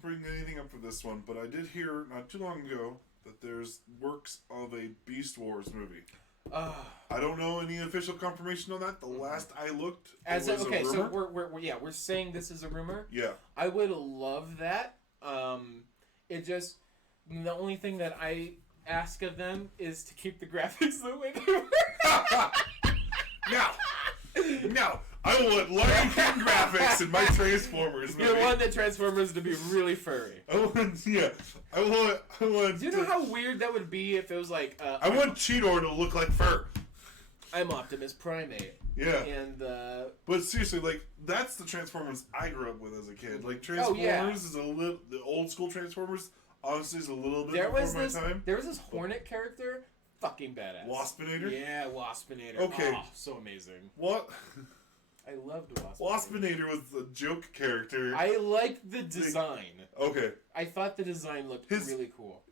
bring anything up for this one, but I did hear not too long ago that there's works of a Beast Wars movie. I don't know any official confirmation on that. The last I looked, as it was okay, a rumor. So we're saying this is a rumor. Yeah. I would love that. It just, the only thing that I ask of them is to keep the graphics the way they were. No, I want Lion King graphics in my Transformers movie. You want the Transformers to be really furry. I want. Do you know how weird that would be if it was like? I want Cheetor to look like fur. I'm Optimus Primate. Yeah. And but seriously, like, that's the Transformers I grew up with as a kid. Like, Transformers is a little, the old school Transformers honestly is a little bit before my time. There was this Hornet character, fucking badass. Waspinator? Yeah, Waspinator. Okay. Oh, so amazing. What? I loved Waspinator. Waspinator was the joke character. I liked the design. Okay. I thought the design looked really cool.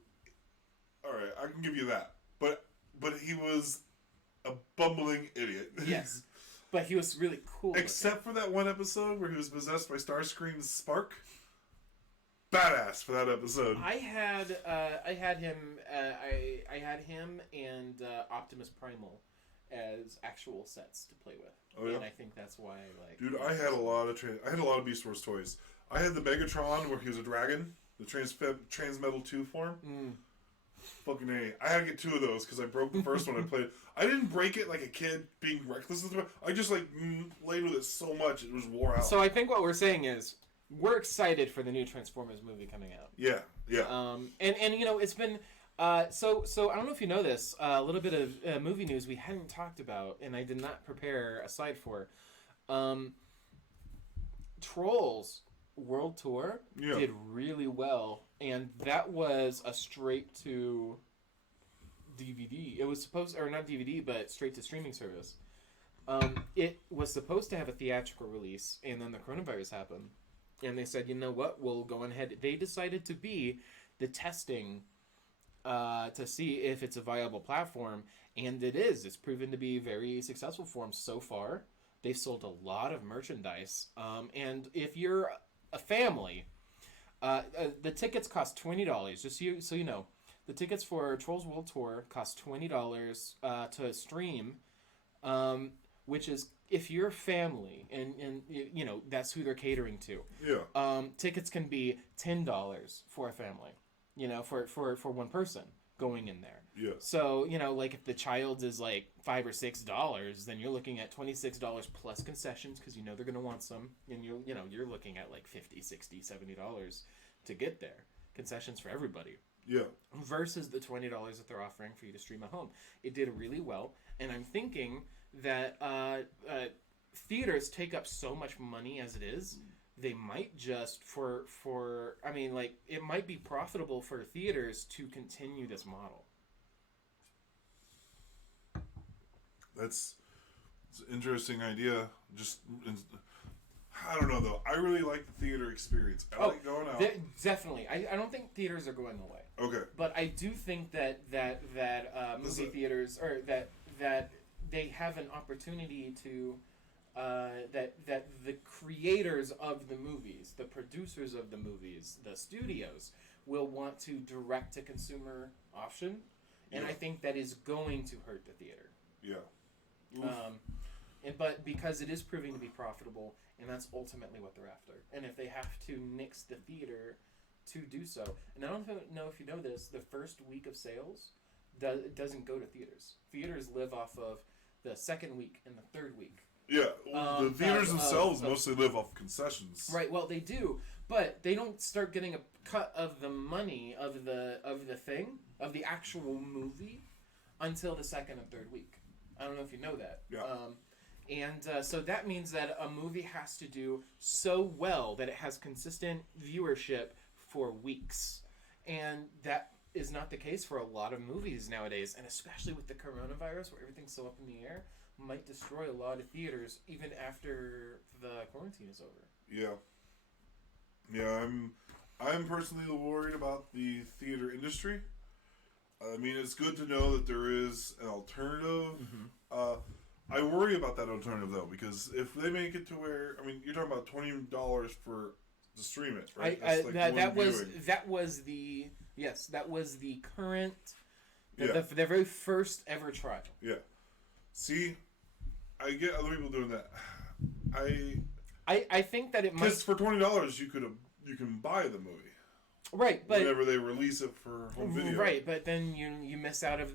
Alright, I can give you that. But he was a bumbling idiot. Yes. But he was really cool. Except for that one episode where he was possessed by Starscream's spark. Badass for that episode. I had him and Optimus Primal as actual sets to play with. Oh, yeah? And I think that's why I like. Dude, I had a lot of Beast Wars toys. I had the Megatron where he was a dragon, the Transmetal 2 form. Fucking A. I had to get 2 of those because I broke the first one I played. I didn't break it like a kid being reckless with it. I just played with it so much it was wore out. So I think what we're saying is we're excited for the new Transformers movie coming out. Yeah. And you know, it's been so I don't know if you know this, a little bit of movie news we hadn't talked about and I did not prepare a side for. Trolls World Tour did really well, and that was a straight to DVD. It was supposed, or not DVD, but straight to streaming service. It was supposed to have a theatrical release, and then the coronavirus happened. And they said, you know what, we'll go ahead. They decided to be the testing to see if it's a viable platform, and it is. It's proven to be very successful for them so far. They've sold a lot of merchandise. And if you're a family, the tickets cost $20, just so you know. The tickets for Trolls World Tour cost $20 to stream, which is if you're a family, and you know that's who they're catering to. Yeah. Tickets can be $10 for a family, you know, for one person going in there. Yeah. So, you know, like if the child's is like $5 or $6, then you're looking at $26 plus concessions because you know they're gonna want some, and you're looking at like $50, $60, $70 to get there. Concessions for everybody. Yeah. Versus the $20 that they're offering for you to stream at home. It did really well, and I'm thinking that theaters take up so much money as it is. They might just I mean, like, it might be profitable for theaters to continue this model. It's an interesting idea. I don't know, though. I really like the theater experience. I like going out. Definitely. I don't think theaters are going away. Okay. But I do think that movie theaters, or that they have an opportunity to, that the creators of the movies, the producers of the movies, the studios, will want to direct to consumer option, and Yeah. I think that is going to hurt the theater. Yeah. Oof. But because it is proving to be profitable, and that's ultimately what they're after. And if they have to nix the theater to do so, and I don't know if you know this, the first week of sales doesn't go to theaters. Theaters live off of the second week and the third week. Yeah, the theaters themselves of- mostly live off concessions. Right. Well, they do, but they don't start getting a cut of the money of the actual movie until the second and third week. I don't know if you know that. Yeah. So that means that a movie has to do so well that it has consistent viewership for weeks, and that is not the case for a lot of movies nowadays, and especially with the coronavirus, where everything's so up in the air, might destroy a lot of theaters even after the quarantine is over. Yeah. Yeah, I'm personally worried about the theater industry. I mean, it's good to know that there is an alternative. I worry about that alternative though, because if they make it to where, I mean, you're talking about $20 for to stream it, right? That's like one that was the current, the very first ever trial. Yeah. See, I get other people doing that. I think that it might, Because for $20 you can buy the movie right, but whenever they release it for home video. right, but then you miss out of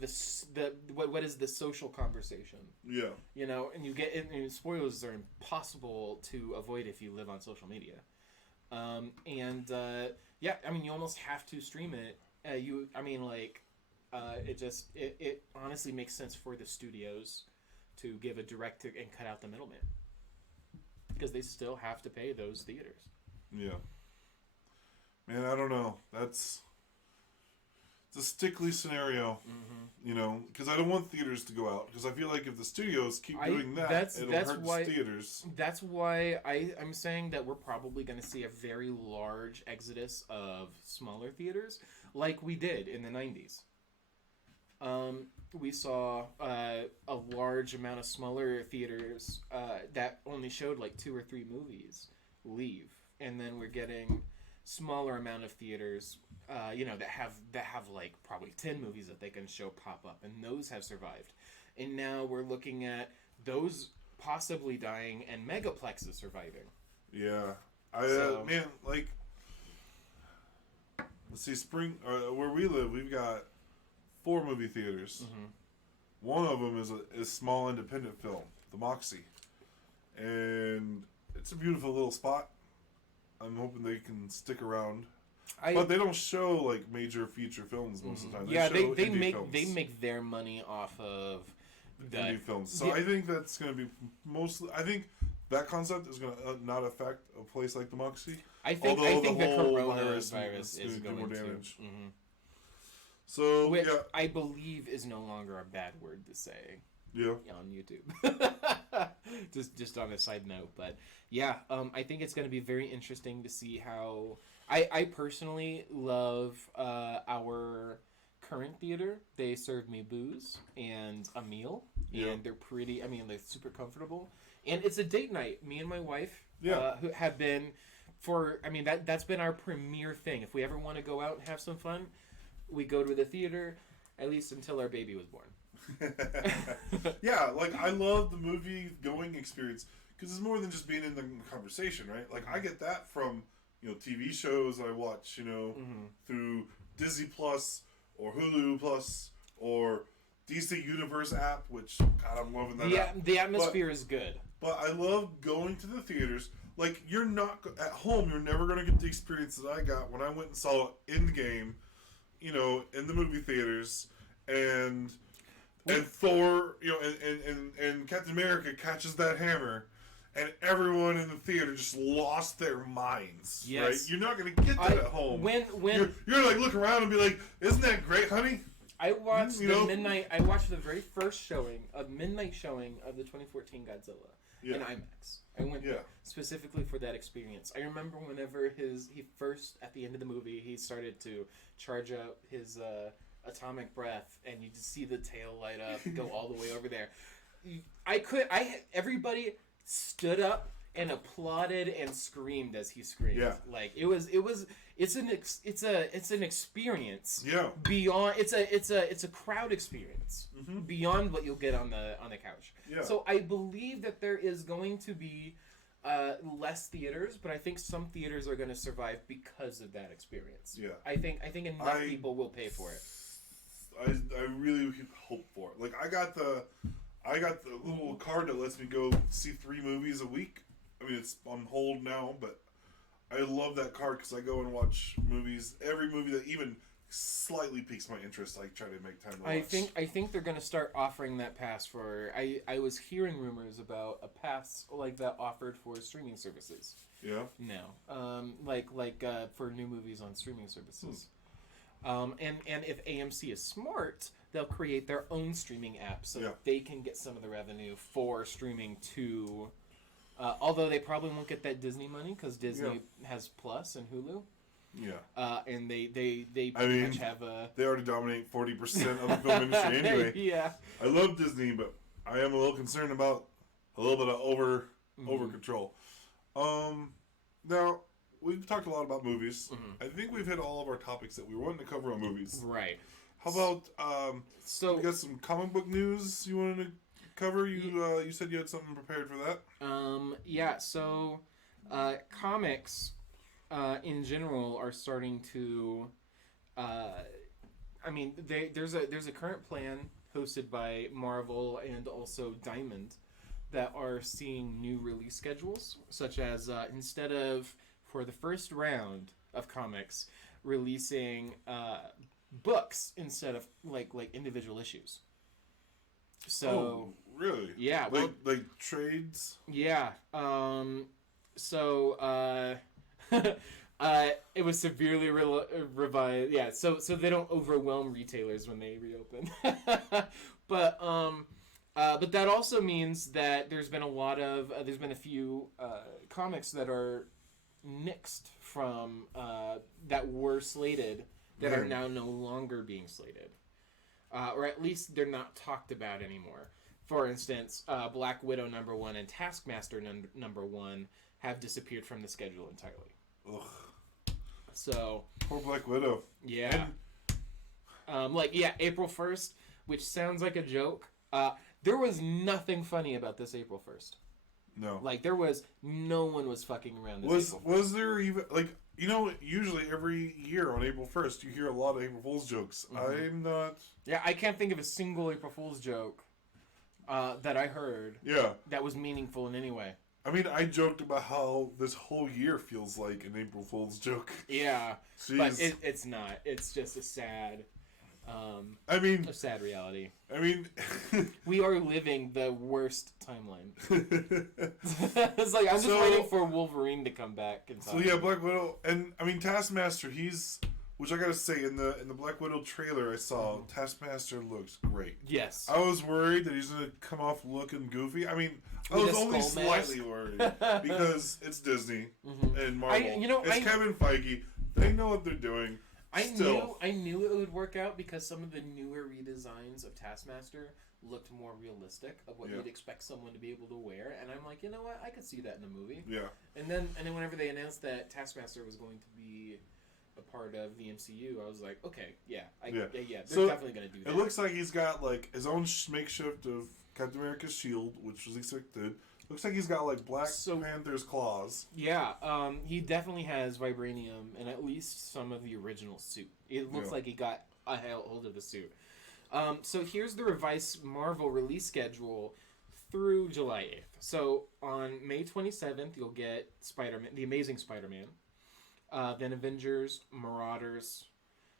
what is the social conversation, Yeah. you know, and you get and spoilers are impossible to avoid if you live on social media, yeah, I mean you almost have to stream it. It honestly makes sense for the studios to give a direct and cut out the middleman, because they still have to pay those theaters. Yeah. Man, I don't know. It's a stickly scenario, you know, because I don't want theaters to go out, because I feel like if the studios keep doing that, it'll hurt the theaters. That's why I'm saying that we're probably going to see a very large exodus of smaller theaters, like we did in the 90s. We saw a large amount of smaller theaters that only showed like 2 or 3 movies leave, and then we're getting smaller amount of theaters, that have like probably 10 movies that they can show pop up, and those have survived. And now we're looking at those possibly dying and megaplexes surviving. Yeah, man, like, let's see, where we live, we've got 4 movie theaters. One of them is a small independent film, the Moxie, and it's a beautiful little spot. I'm hoping they can stick around. But they don't show like major feature films most of the time. Yeah, they make make their money off of indie films. So I think that's going to be mostly. I think that concept is going to not affect a place like the Moxie. I think the coronavirus is going to do more damage. So which I believe is no longer a bad word to say. Yeah. On YouTube. just on a side note, but yeah, I think it's going to be very interesting to see how. I personally love our current theater. They serve me booze and a meal, and they're pretty. I mean, they're super comfortable, and it's a date night. Me and my wife, who have been for. I mean, that's been our premier thing. If we ever want to go out and have some fun, we go to the theater, at least until our baby was born. Yeah, like I love the movie going experience because it's more than just being in the conversation, right? Like I get that from TV shows I watch, through Disney Plus or Hulu Plus or DC Universe app, which God, I'm loving that. Yeah, the atmosphere is good. But I love going to the theaters. Like you're not at home, you're never gonna get the experience that I got when I went and saw Endgame, in the movie theaters, and Thor, and Captain America catches that hammer, and everyone in the theater just lost their minds. Yes. Right? You're not gonna get that at home. When you're like look around and be like, "Isn't that great, honey?" I watched I watched the very first midnight showing of the 2014 Godzilla in IMAX. I went there specifically for that experience. I remember whenever he first at the end of the movie he started to charge up his atomic breath, and you just see the tail light up, go all the way over there. Everybody stood up, and applauded and screamed as he screamed. Yeah. Like it's an experience. Yeah. Beyond it's a crowd experience beyond what you'll get on the couch. Yeah. So I believe that there is going to be less theaters, but I think some theaters are going to survive because of that experience. Yeah. I think enough people will pay for it. I really hope for it. Like I got the little card that lets me go see 3 movies a week. I mean, it's on hold now, but I love that card because I go and watch movies. Every movie that even slightly piques my interest, I try to make time to watch. I think they're going to start offering that pass for. I was hearing rumors about a pass like that offered for streaming services. Yeah. Now, like for new movies on streaming services. And if AMC is smart, they'll create their own streaming app so that they can get some of the revenue for streaming to. Although they probably won't get that Disney money because Disney has Plus and Hulu. Yeah. And they pretty much have a. They already dominate 40% of the film industry anyway. Yeah. I love Disney, but I am a little concerned about a little bit of over control. Now. We've talked a lot about movies. I think we've hit all of our topics that we wanted to cover on movies. Right. How about we got some comic book news you wanted to cover? You said you had something prepared for that. Yeah. So comics in general are starting to. I mean, there's a current plan hosted by Marvel and also Diamond that are seeing new release schedules, such as instead of for the first round of comics, releasing books instead of like individual issues. So really, yeah, like trades. Yeah. So it was severely revised. Yeah. So they don't overwhelm retailers when they reopen. But that also means that there's been a few comics that are nixed from that were slated that are now no longer being slated, or at least they're not talked about anymore. For instance, Black Widow #1 and Taskmaster #1 have disappeared from the schedule entirely. Ugh. So poor Black Widow. Yeah. April 1st, which sounds like a joke. There was nothing funny about this April 1st. No. Like, no one was fucking around this April 1st. Was there even, usually every year on April 1st, you hear a lot of April Fool's jokes. I'm not... Yeah, I can't think of a single April Fool's joke that I heard that was meaningful in any way. I mean, I joked about how this whole year feels like an April Fool's joke. Yeah, Jeez. But it's not. It's just a sad... a sad reality. I mean... we are living the worst timeline. It's like, I'm just waiting for Wolverine to come back. And so yeah, Black Widow, and I mean, Taskmaster, which I gotta say, in the Black Widow trailer I saw, Taskmaster looks great. Yes. I was worried that he's gonna come off looking goofy. I mean, I was only slightly worried, because it's Disney and Marvel. It's Kevin Feige. They know what they're doing. I knew it would work out because some of the newer redesigns of Taskmaster looked more realistic of what you'd expect someone to be able to wear, and I'm like, you know what, I could see that in a movie. Yeah. And then whenever they announced that Taskmaster was going to be a part of the MCU, I was like, okay, they're definitely gonna do that. It looks like he's got like his own makeshift of Captain America's shield, which was expected. Looks like he's got like Black Panther's claws. Yeah, he definitely has vibranium and at least some of the original suit. It looks like he got a hold of the suit. So here's the revised Marvel release schedule through July 8th. So on May 27th, you'll get Spider-Man, The Amazing Spider-Man, then Avengers, Marauders,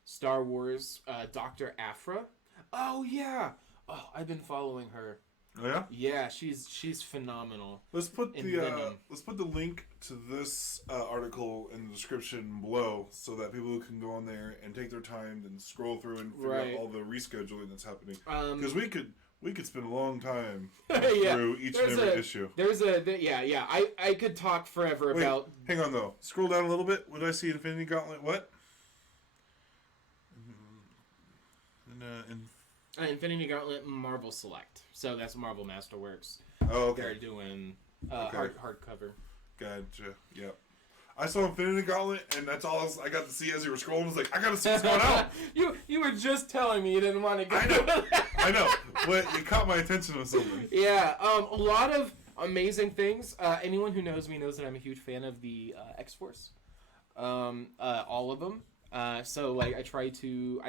Star Wars, Dr. Aphra. Oh yeah! Oh, I've been following her. Oh, yeah? Yeah, she's phenomenal. Let's put the link to this article in the description below so that people can go on there and take their time and scroll through and figure out all the rescheduling that's happening. Because we could spend a long time through each and every issue. I could talk forever about. Hang on though. Scroll down a little bit. What did I see? Infinity Gauntlet. What? Infinity Gauntlet Marvel Select. So that's Marvel Masterworks. Oh, okay. They're doing hardcover. Gotcha. Yep. I saw Infinity Gauntlet, and that's all I got to see as you were scrolling. I was like, I gotta see what's going on. You were just telling me you didn't want to go. I know, but it caught my attention with something. Yeah, a lot of amazing things. Anyone who knows me knows that I'm a huge fan of the X-Force. All of them. So like I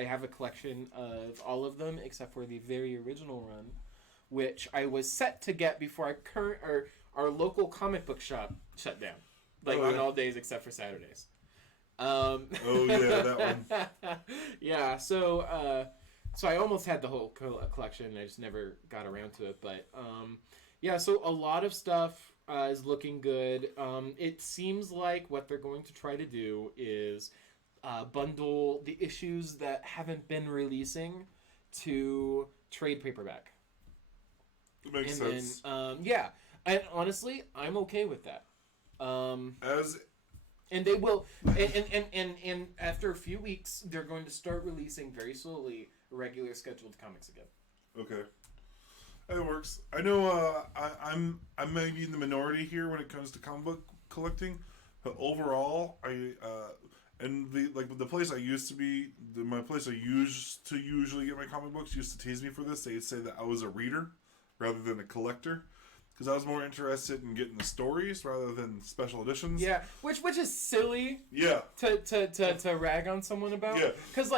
have a collection of all of them except for the very original run, which I was set to get before our local comic book shop shut down. Like on all days except for Saturdays. Oh yeah, that one. Yeah, so I almost had the whole collection. I just never got around to it. But yeah, so a lot of stuff is looking good. It seems like what they're going to try to do is bundle the issues that haven't been releasing to trade paperback. It makes sense. Then, yeah, and honestly, I'm okay with that. And they will, and after a few weeks, they're going to start releasing very slowly regular scheduled comics again. Okay, it works. I know. I'm maybe in the minority here when it comes to comic book collecting, but overall, and the place I used to be, my place I used to usually get my comic books used to tease me for this. They'd say that I was a reader rather than a collector. Because I was more interested in getting the stories rather than special editions. Yeah, which is silly. Yeah. To rag on someone about. Yeah. Because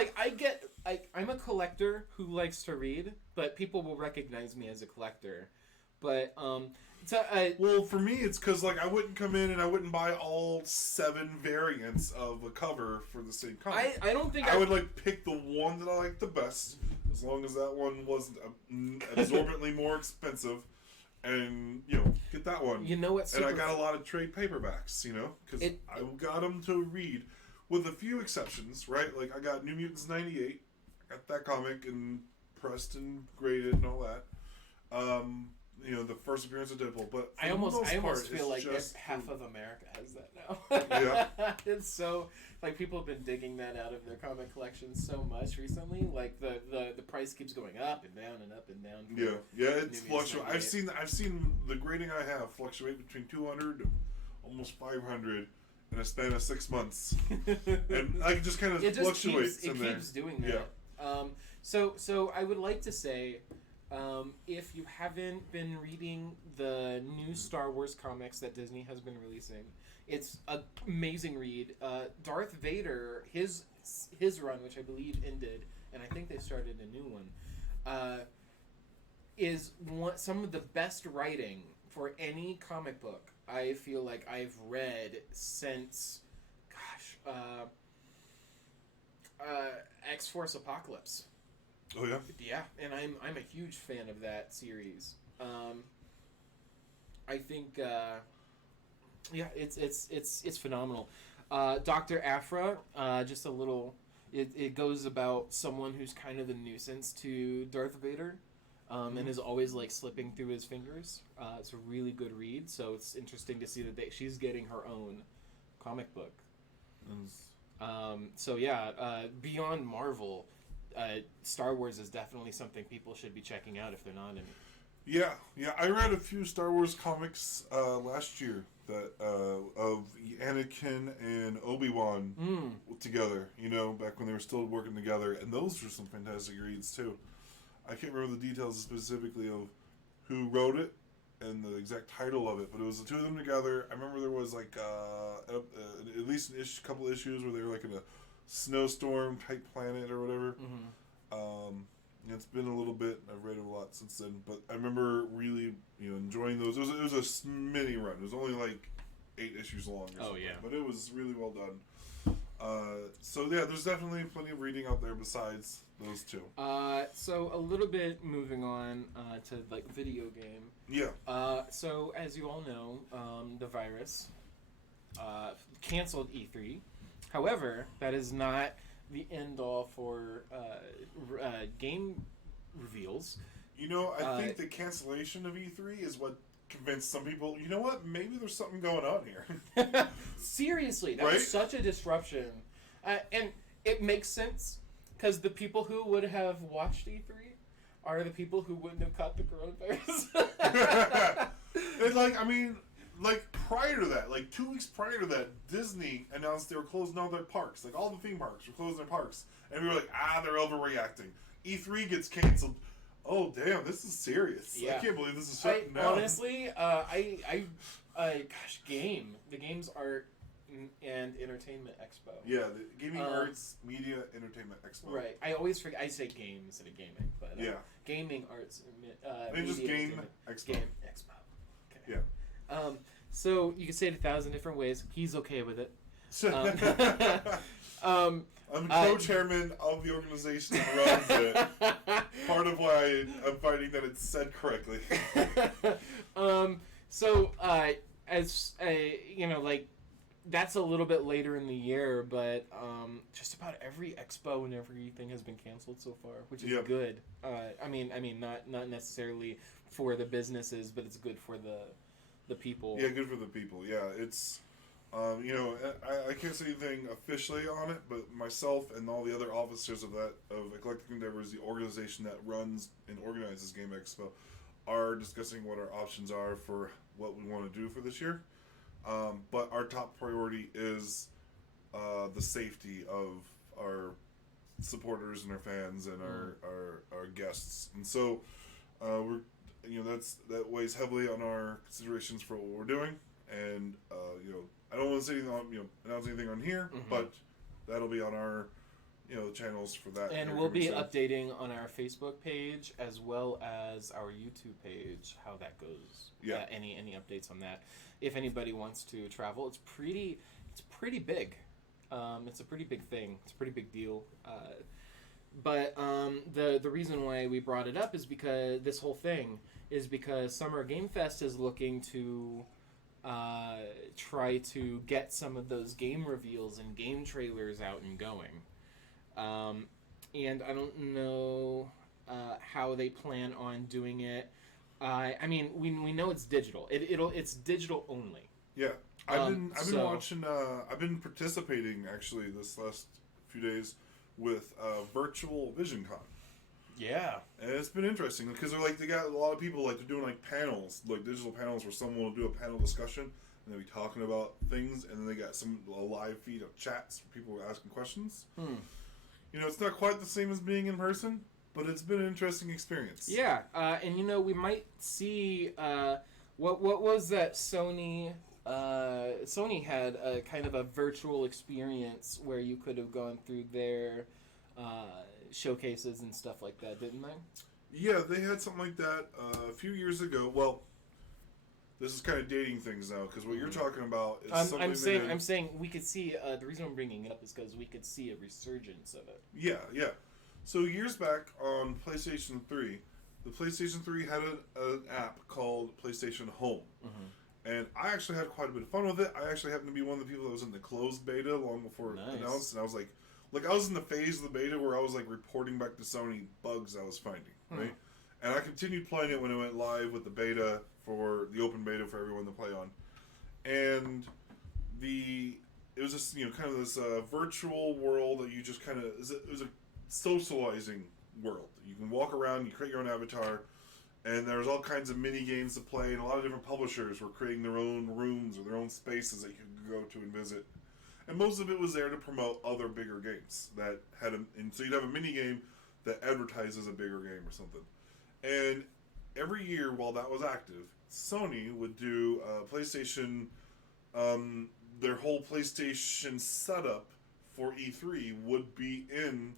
I'm a collector who likes to read, but people will recognize me as a collector. But well, for me, it's because I wouldn't come in and I wouldn't buy all 7 variants of a cover for the same comic. I don't think I would pick the one that I like the best, as long as that one wasn't exorbitantly more expensive. And, get that one. You know what? And I got a lot of trade paperbacks, because I got them to read, with a few exceptions, right? Like, I got New Mutants 98, got that comic, and pressed and graded and all that. The first appearance of Deadpool. But I almost feel like half of America has that now. Yeah. It's so, people have been digging that out of their comic collections so much recently. Like, the price keeps going up and down and up and down. Yeah, it's fluctuating. I've seen the grading I have fluctuate between 200 to almost 500 in a span of 6 months. And I just kind of fluctuates in there. It keeps doing that. Yeah. So I would like to say, if you haven't been reading the new Star Wars comics that Disney has been releasing, it's an amazing read. Darth Vader, his run, which I believe ended, and I think they started a new one, is some of the best writing for any comic book I feel like I've read since, X-Force Apocalypse. Oh yeah. Yeah, and I'm a huge fan of that series. I think it's phenomenal. Dr. Aphra, just a little. It goes about someone who's kind of a nuisance to Darth Vader, and is always slipping through his fingers. It's a really good read, so it's interesting to see that she's getting her own comic book. So yeah, beyond Marvel. Star Wars is definitely something people should be checking out if they're not in. Yeah. I read a few Star Wars comics last year that of Anakin and Obi-Wan together. Back when they were still working together, and those were some fantastic reads too. I can't remember the details specifically of who wrote it and the exact title of it, but it was the two of them together. I remember there was at least a couple issues where they were in a snowstorm type planet or whatever. It's been a little bit. I've read it a lot since then, but I remember really enjoying those. It was a mini run. It was only 8 issues long. Or something, yeah, but it was really well done. So yeah, there's definitely plenty of reading out there besides those two. So a little bit moving on to video game. Yeah. So as you all know, the virus canceled E3. However, that is not the end all for game reveals. I think the cancellation of E3 is what convinced some people, you know what, maybe there's something going on here. Seriously, that was such a disruption. And it makes sense, because the people who would have watched E3 are the people who wouldn't have caught the coronavirus. It's like prior to that, like 2 weeks prior to that, Disney announced they were closing all their parks. Like all the theme parks were closing their parks, and we were like, they're overreacting. E3 gets canceled. Oh damn, this is serious. Yeah. I can't believe this is shutting down. Honestly, gosh, the Games Art and Entertainment Expo. Yeah, the Gaming Arts Media Entertainment Expo. Right. I always forget. I say games instead of gaming, but yeah, Gaming Arts. Maybe just Game Expo. Game Expo. Okay. Yeah. So you can say it 1,000 different ways. He's okay with it. I'm the co-chairman of the organization that runs it. Part of why I'm finding that it's said correctly. So as like that's a little bit later in the year, but just about every expo and everything has been canceled so far, which is good. I mean, not necessarily for the businesses, but it's good for the people. Yeah, good for the people. Yeah, it's. I can't say anything officially on it, but myself and all the other officers of Eclectic Endeavors, the organization that runs and organizes Game Expo, are discussing what our options are for what we want to do for this year. But our top priority is the safety of our supporters and our fans and our guests, and so that weighs heavily on our considerations for what we're doing. And I don't want to say anything on announce anything on here, but that'll be on our channels for that. And we'll be updating on our Facebook page as well as our YouTube page how that goes. Yeah. Any updates on that? If anybody wants to travel, it's pretty big. It's a pretty big thing. It's a pretty big deal. But the reason why we brought it up is because this whole thing is because Summer Game Fest is looking to try to get some of those game reveals and game trailers out and going. And I don't know how they plan on doing it. I mean, we know it's digital. It's digital only. Yeah, I've been watching. I've been participating actually this last few days with virtual VisionCon. Yeah, and it's been interesting because they got a lot of people they're doing panels, digital panels where someone will do a panel discussion and they'll be talking about things, and then they got a live feed of chats where people are asking questions. It's not quite the same as being in person, but it's been an interesting experience. Yeah, and we might see what was that Sony. Sony had a kind of a virtual experience where you could have gone through their showcases and stuff like that, didn't they? Yeah, they had something like that a few years ago. Well, this is kind of dating things now because what you're talking about is something. I'm saying we could see. The reason I'm bringing it up is because we could see a resurgence of it. Yeah. So years back on PlayStation 3, the PlayStation 3 had an app called PlayStation Home. And I actually had quite a bit of fun with it. I actually happened to be one of the people that was in the closed beta long before it announced. And I was I was in the phase of the beta where I was reporting back to Sony bugs I was finding, right? And I continued playing it when it went live with the beta for the open beta for everyone to play on. And it was just, kind of this virtual world that you just kind of, it was a socializing world. You can walk around, you create your own avatar, and there's all kinds of mini games to play, and a lot of different publishers were creating their own rooms or their own spaces that you could go to and visit. And most of it was there to promote other bigger games that had and so you'd have a mini game that advertises a bigger game or something. And every year while that was active, Sony would do PlayStation, their whole PlayStation setup for E3 would be in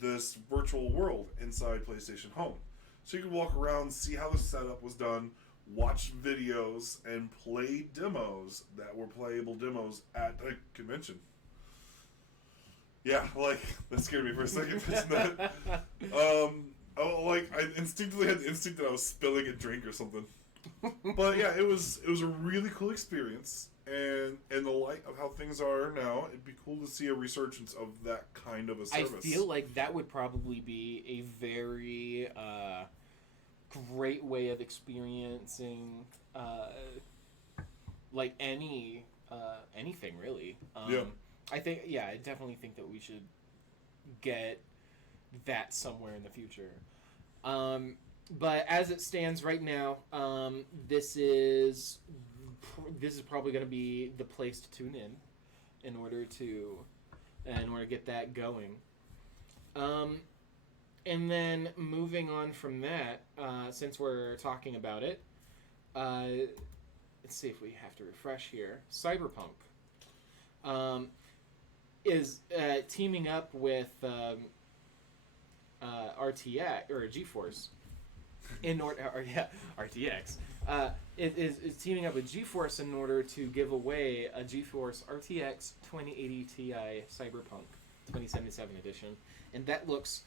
this virtual world inside PlayStation Home. So you could walk around, see how the setup was done, watch videos, and play demos that were playable demos at the convention. Yeah, that scared me for a second. I instinctively had the instinct that I was spilling a drink or something. But yeah, it was a really cool experience, and in the light of how things are now, it'd be cool to see a resurgence of that kind of a service. I feel like that would probably be a very great way of experiencing anything really. I definitely think that we should get that somewhere in the future. But as it stands right now, this is this is probably going to be the place to tune in order to get that going. And then moving on from that, since we're talking about it, let's see if we have to refresh here. Cyberpunk is teaming up with RTX or GeForce RTX. It is teaming up with GeForce in order to give away a GeForce RTX 2080 Ti Cyberpunk 2077 edition, and that looks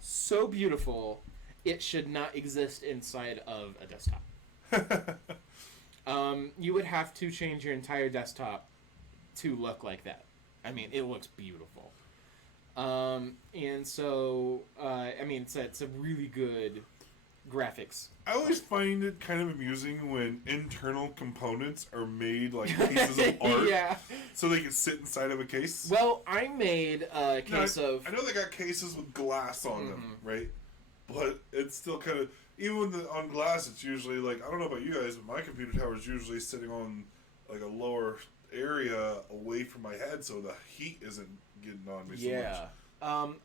so beautiful. It should not exist inside of a desktop. You would have to change your entire desktop to look like that. I mean, it looks beautiful. And so, I mean, it's a really good graphics. I always find it kind of amusing when internal components are made like pieces of art, Yeah. so they can sit inside of a case. Well, I made a case of. I know they got cases with glass on them, right? But it's still kind of, even on glass, it's usually like, I don't know about you guys, but my computer tower is usually sitting on like a lower area away from my head, so the heat isn't getting on me so much.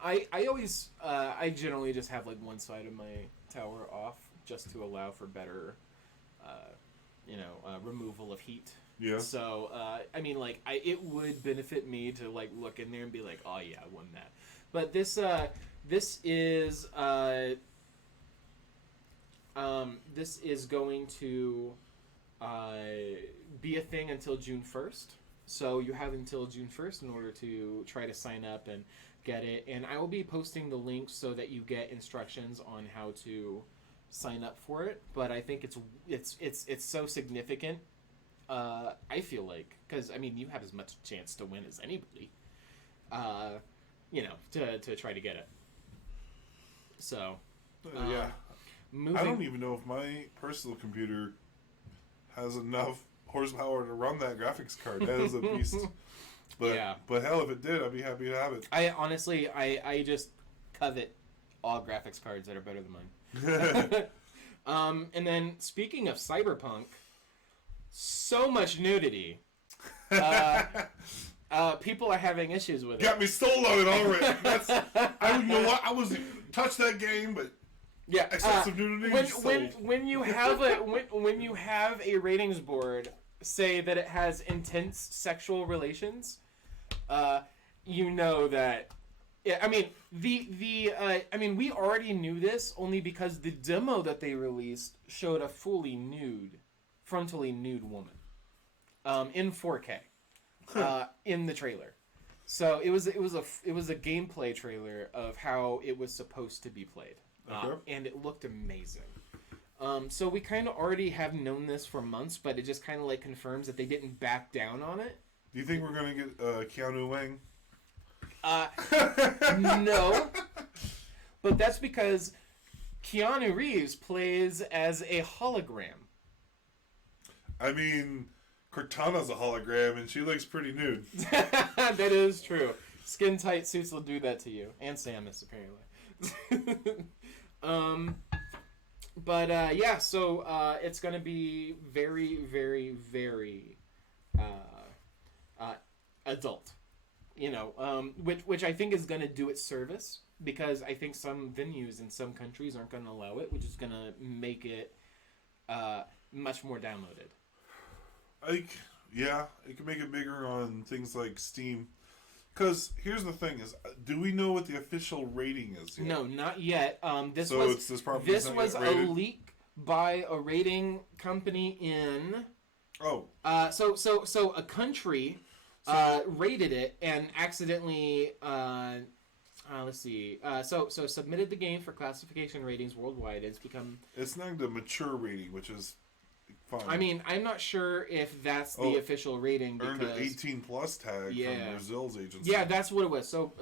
I always I generally just have like one side of my tower off just to allow for better removal of heat. Yeah. So I mean, like, it would benefit me to like look in there and be like, oh yeah, I won that. But this is going to be a thing until June 1st. So you have until June 1st in order to try to sign up and get it. And I will be posting the links so that you get instructions on how to sign up for it. But I think it's so significant. I feel like, because I mean, you have as much chance to win as anybody. To try to get it. So. Yeah. Moving. I don't even know if my personal computer has enough horsepower to run that graphics card. That is a beast. But hell, if it did, I'd be happy to have it. I honestly, I just covet all graphics cards that are better than mine. And then, speaking of Cyberpunk, so much nudity. People are having issues with it. Got me sold on it already. I don't know what I was touch that game, but yeah, excessive nudity. When you have a ratings board say that it has intense sexual relations, you know that. Yeah, I mean we already knew this only because the demo that they released showed a frontally nude woman, in 4K, in the trailer. So it was a gameplay trailer of how it was supposed to be played. And it looked amazing. So we kind of already have known this for months, but it just kind of like confirms that they didn't back down on it. Do you think we're gonna get Keanu Wang? No, but that's because Keanu Reeves plays as a hologram. I mean, Cortana's a hologram, and she looks pretty nude. That is true. Skin tight suits will do that to you, and Samus apparently. So it's going to be very, very, very adult, which I think is going to do its service, because I think some venues in some countries aren't going to allow it, which is going to make it much more downloaded. It can make it bigger on things like Steam. Because here's the thing: do we know what the official rating is yet? No, not yet. This was a leak by a rating company in. Oh. So a country rated it and accidentally. Let's see. So submitted the game for classification ratings worldwide. It's snagged a mature rating, which is fine. I mean, I'm not sure if that's the official rating, because earned an 18 plus tag from Brazil's agency. Yeah, that's what it was. So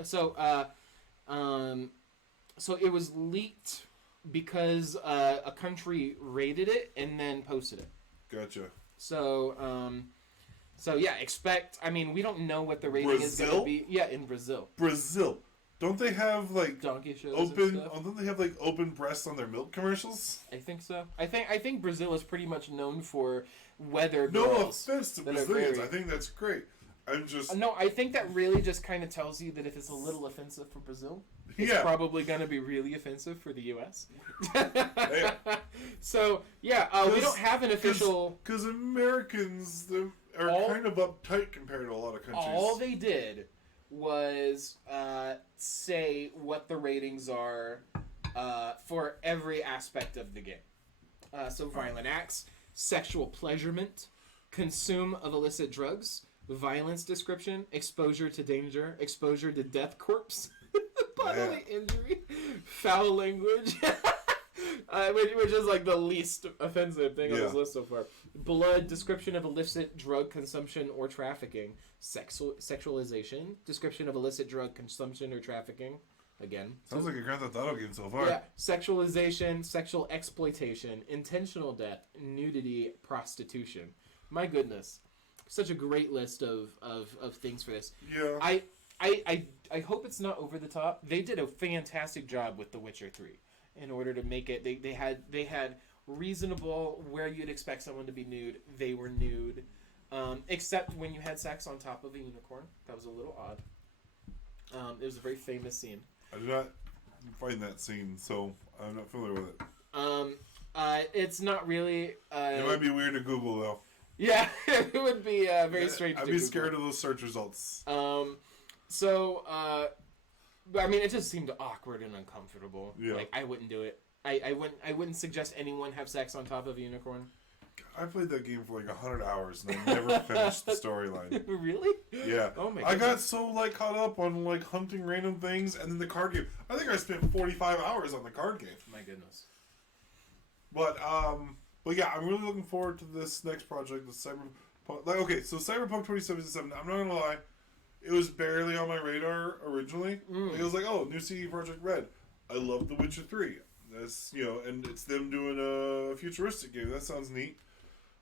it was leaked because a country rated it and then posted it. Gotcha. So expect. I mean, we don't know what the rating is going to be. Yeah, in Brazil. Don't they have like donkey shows open? Don't they have like open breasts on their milk commercials? I think so. I think Brazil is pretty much known for weather No girls. offense to that are Brazilians, very- I think that's great. I'm just No, I think that really just kind of tells you that if it's a little offensive for Brazil, it's yeah. probably going to be really offensive for the U.S. Hey. So, yeah, we don't have an official... Because Americans are kind of uptight compared to a lot of countries. All they did was say what the ratings are for every aspect of the game. So violent acts, sexual pleasurement, consume of illicit drugs, violence description, exposure to danger, exposure to death corpse, bodily injury, foul language, which is like the least offensive thing on this list so far. Blood, description of illicit drug consumption or trafficking, sexualization, description of illicit drug consumption or trafficking. Again, Sounds like a Grand Theft Auto game so far. yeah, sexualization, sexual exploitation, intentional death, nudity, prostitution. My goodness, such a great list of things for this. Yeah. I hope it's not over the top. They did a fantastic job with The Witcher 3 in order to make it. They had reasonable where you'd expect someone to be nude. They were nude, except when you had sex on top of a unicorn. That was a little odd. It was a very famous scene. I did not find that scene, so I'm not familiar with it. It's not really. It might be weird to Google though. Yeah, it would be very strange. I'd to be Google. scared of those search results. But I mean, it just seemed awkward and uncomfortable. Yeah. Like I wouldn't do it. I wouldn't suggest anyone have sex on top of a unicorn. I played that game for like 100 hours and I never finished the storyline. Really? Yeah. Oh my I got goodness. so caught up on hunting random things and then the card game. I think I spent 45 hours on the card game. My goodness. But yeah, I'm really looking forward to this next project, the Cyberpunk. Okay, so Cyberpunk 2077. I'm not gonna lie, it was barely on my radar originally. Like, it was like, oh, new CD Projekt Red. I love The Witcher 3. That's and it's them doing a futuristic game. That sounds neat.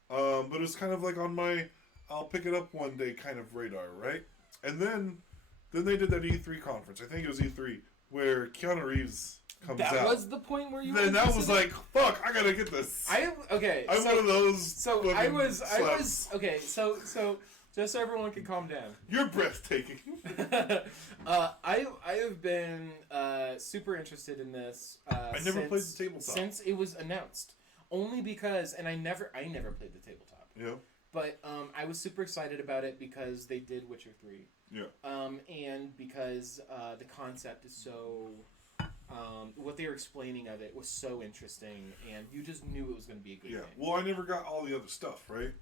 But it was kind of like on my I'll pick it up one day kind of radar, right? And then they did that E3 conference. I think it was E3 where Keanu Reeves comes out. That was the point where you. Then that was like, fuck! I gotta get this. I'm one of those. So I was okay. So just so everyone can calm down. You're breathtaking. I have been super interested in this. I never played the tabletop since it was announced. Only because, and I never played the tabletop. Yeah. But I was super excited about it because they did Witcher 3. Yeah. And because the concept is so, what they were explaining of it was so interesting, and you just knew it was going to be a good game. Well, I never got all the other stuff, right?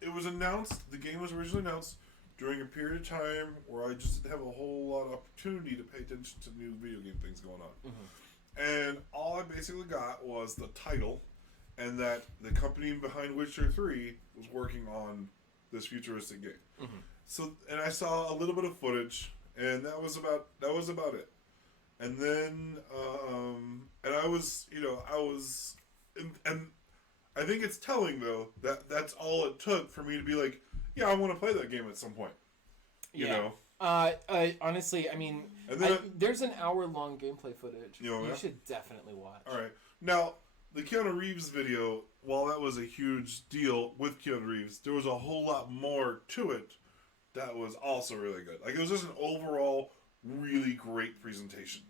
It was announced. The game was originally announced during a period of time where I just didn't have a whole lot of opportunity to pay attention to new video game things going on. Mm-hmm. And all I basically got was the title, and that the company behind Witcher 3 was working on this futuristic game. Mm-hmm. So, and I saw a little bit of footage, and that was about it. And then, and I was, and I think it's telling though that that's all it took for me to be like, yeah, I want to play that game at some point. You know. Honestly, I mean, And then there's an hour-long gameplay footage. You should definitely watch. All right. Now, the Keanu Reeves video, while that was a huge deal with Keanu Reeves, there was a whole lot more to it that was also really good. Like, it was just an overall really great presentation.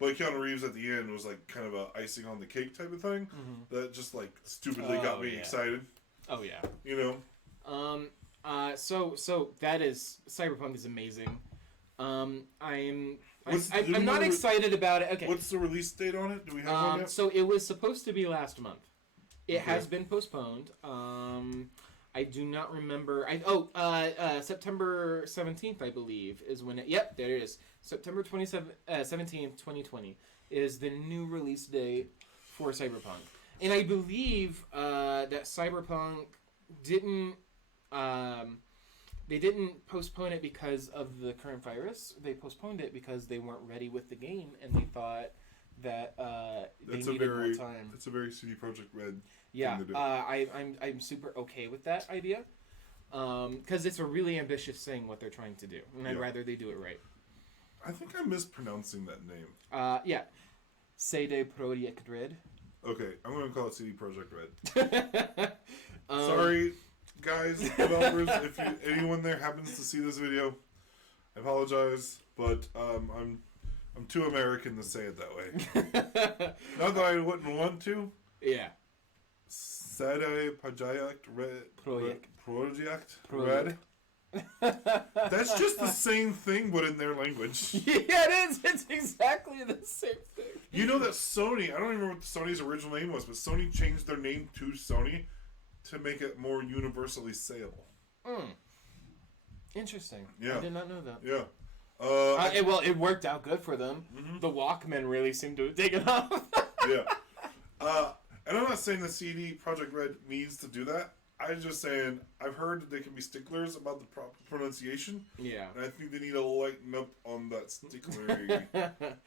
But Keanu Reeves at the end was like kind of a icing on the cake type of thing that just like stupidly got me excited. Oh yeah. You know. So that is Cyberpunk is amazing. I'm Do we not know excited about it. Okay. What's the release date on it? Do we have one yet? So it was supposed to be last month. It has been postponed. I do not remember. September 17th, I believe, is when it. Yep, there it is. September 17th, 2020 is the new release date for Cyberpunk. And I believe that Cyberpunk didn't. They didn't postpone it because of the current virus. They postponed it because they weren't ready with the game, and they thought that they needed more time. It's a very CD Projekt Red. Yeah, thing to do. I'm super okay with that idea, because it's a really ambitious thing what they're trying to do, and I'd rather they do it right. I think I'm mispronouncing that name. Yeah, CD Projekt Red. Okay, I'm going to call it CD Projekt Red. Sorry, guys, developers, if anyone there happens to see this video, I apologize, but I'm too American to say it that way. Not that I wouldn't want to. Yeah. Sede Project Red. Project Project. Red. That's just the same thing, but in their language. Yeah, it is. It's exactly the same thing. You know that Sony, I don't even remember what Sony's original name was, but Sony changed their name to Sony to make it more universally sayable. Interesting. Yeah. I did not know that. Yeah. Well, it worked out good for them. Mm-hmm. The Walkman really seemed to have taken off. Yeah. And I'm not saying the CD Project Red needs to do that. I'm just saying I've heard that they can be sticklers about the proper pronunciation. Yeah. And I think they need to lighten up on that sticklery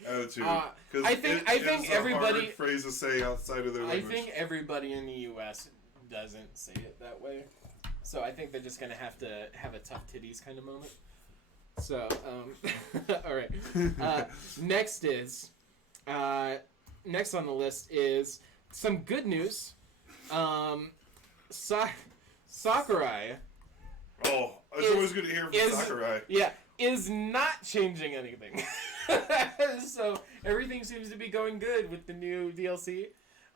attitude. I think everybody a hard phrase to say outside of their language. I think everybody in the U.S. doesn't say it that way. So I think they're just gonna have to have a tough titties kind of moment. So, all right. Next on the list is some good news. Sakurai. Oh, it's always good to hear from Sakurai. Yeah, is not changing anything. So everything seems to be going good with the new DLC.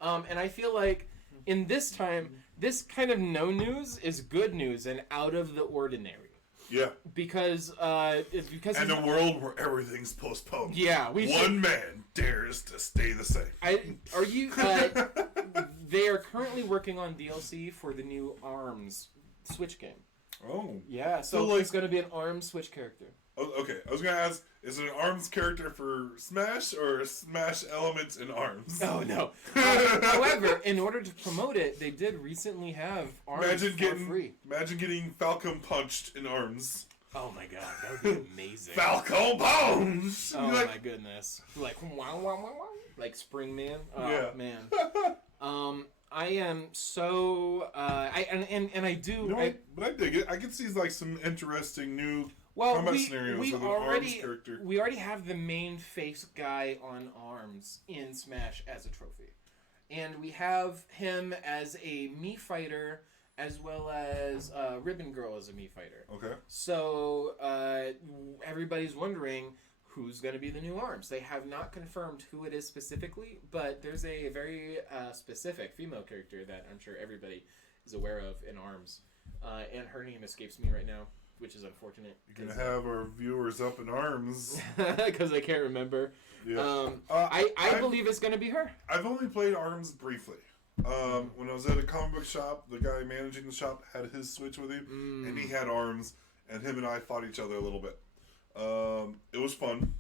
And I feel like in this time, this kind of no news is good news and out of the ordinary. Yeah. Because and a world where everything's postponed. Yeah, one man dares to stay the same. They are currently working on DLC for the new ARMS Switch game. Oh. Yeah, so it's going to be an ARMS Switch character. Oh, okay, I was going to ask, is it an ARMS character for Smash or Smash elements in ARMS? Oh, no. However, in order to promote it, they did recently have ARMS free. Imagine getting Falcon punched in ARMS. Oh my god, that would be amazing. Falcon Bones! Oh my goodness. Like, wow, wow, wow, wow. Like Springman? Oh, yeah. Man. I am so... I do... But I dig it. I can see like some interesting new... Well, combat scenarios with an ARMS character. We already have the main face guy on ARMS in Smash as a trophy. And we have him as a Mii fighter as well as Ribbon Girl as a Mii fighter. Okay. So everybody's wondering who's going to be the new ARMS. They have not confirmed who it is specifically, but there's a very specific female character that I'm sure everybody is aware of in ARMS. And her name escapes me right now, which is unfortunate. You're going to have our viewers up in arms. Because I can't remember. Yeah. I believe it's going to be her. I've only played ARMS briefly. When I was at a comic book shop, the guy managing the shop had his Switch with him, and he had ARMS, and him and I fought each other a little bit. It was fun.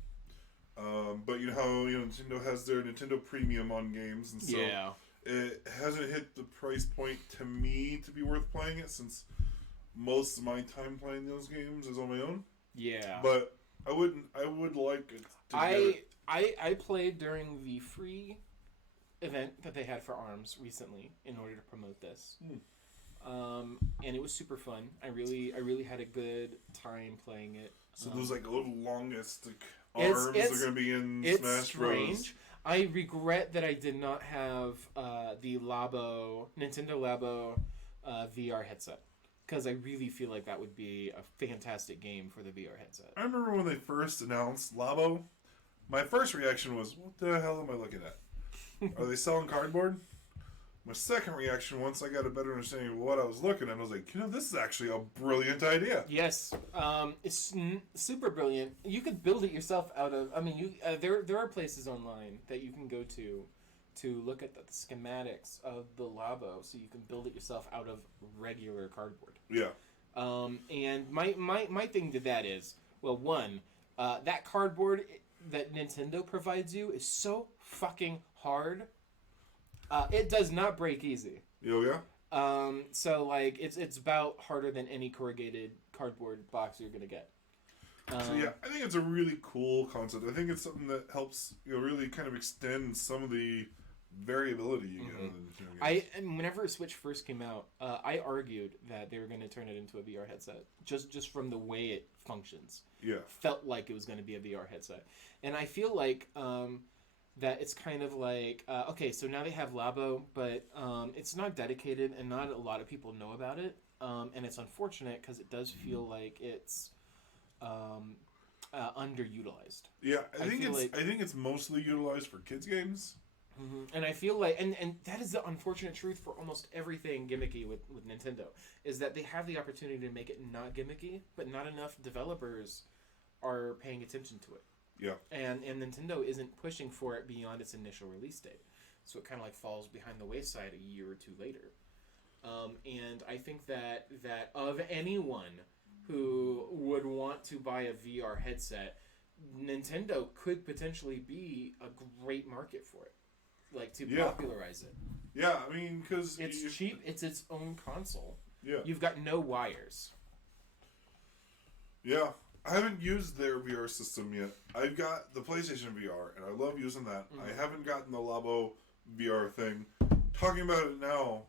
But you know how Nintendo has their Nintendo Premium on games, and so it hasn't hit the price point to me to be worth playing it, since most of my time playing those games is on my own. Yeah. But I would like it to get it. I played during the free event that they had for ARMS recently in order to promote this. And it was super fun. I really had a good time playing it. So those like little longest arms are going to be in Smash Bros. I regret that I did not have the Nintendo Labo VR headset, because I really feel like that would be a fantastic game for the VR headset. I remember when they first announced Labo, my first reaction was, what the hell am I looking at? Are they selling cardboard? My second reaction, once I got a better understanding of what I was looking at, I was like, this is actually a brilliant idea. Yes, it's super brilliant. You could build it yourself out of... I mean, there are places online that you can go to look at the schematics of the Labo, so you can build it yourself out of regular cardboard. Yeah. And my thing to that is, well, one, that cardboard that Nintendo provides you is so fucking hard. It does not break easy. Oh, yeah? So, like, it's about harder than any corrugated cardboard box you're gonna get. So, yeah, I think it's a really cool concept. I think it's something that helps, really kind of extend some of the variability you get in the games. Whenever Switch first came out, I argued that they were going to turn it into a VR headset, just from the way it functions. Yeah. Felt like it was going to be a VR headset. And I feel like that it's kind of like okay, so now they have Labo, but it's not dedicated, and not a lot of people know about it, and it's unfortunate because it does feel like it's underutilized. Yeah, I feel like- I think it's mostly utilized for kids games. And I feel like, and that is the unfortunate truth for almost everything gimmicky with Nintendo, is that they have the opportunity to make it not gimmicky, but not enough developers are paying attention to it. Yeah. And Nintendo isn't pushing for it beyond its initial release date. So it kind of like falls behind the wayside a year or two later. And I think that of anyone who would want to buy a VR headset, Nintendo could potentially be a great market for it. Like, to popularize it. Yeah, I mean, because... It's cheap. It's its own console. Yeah. You've got no wires. Yeah. I haven't used their VR system yet. I've got the PlayStation VR, and I love using that. Mm-hmm. I haven't gotten the Labo VR thing. Talking about it now,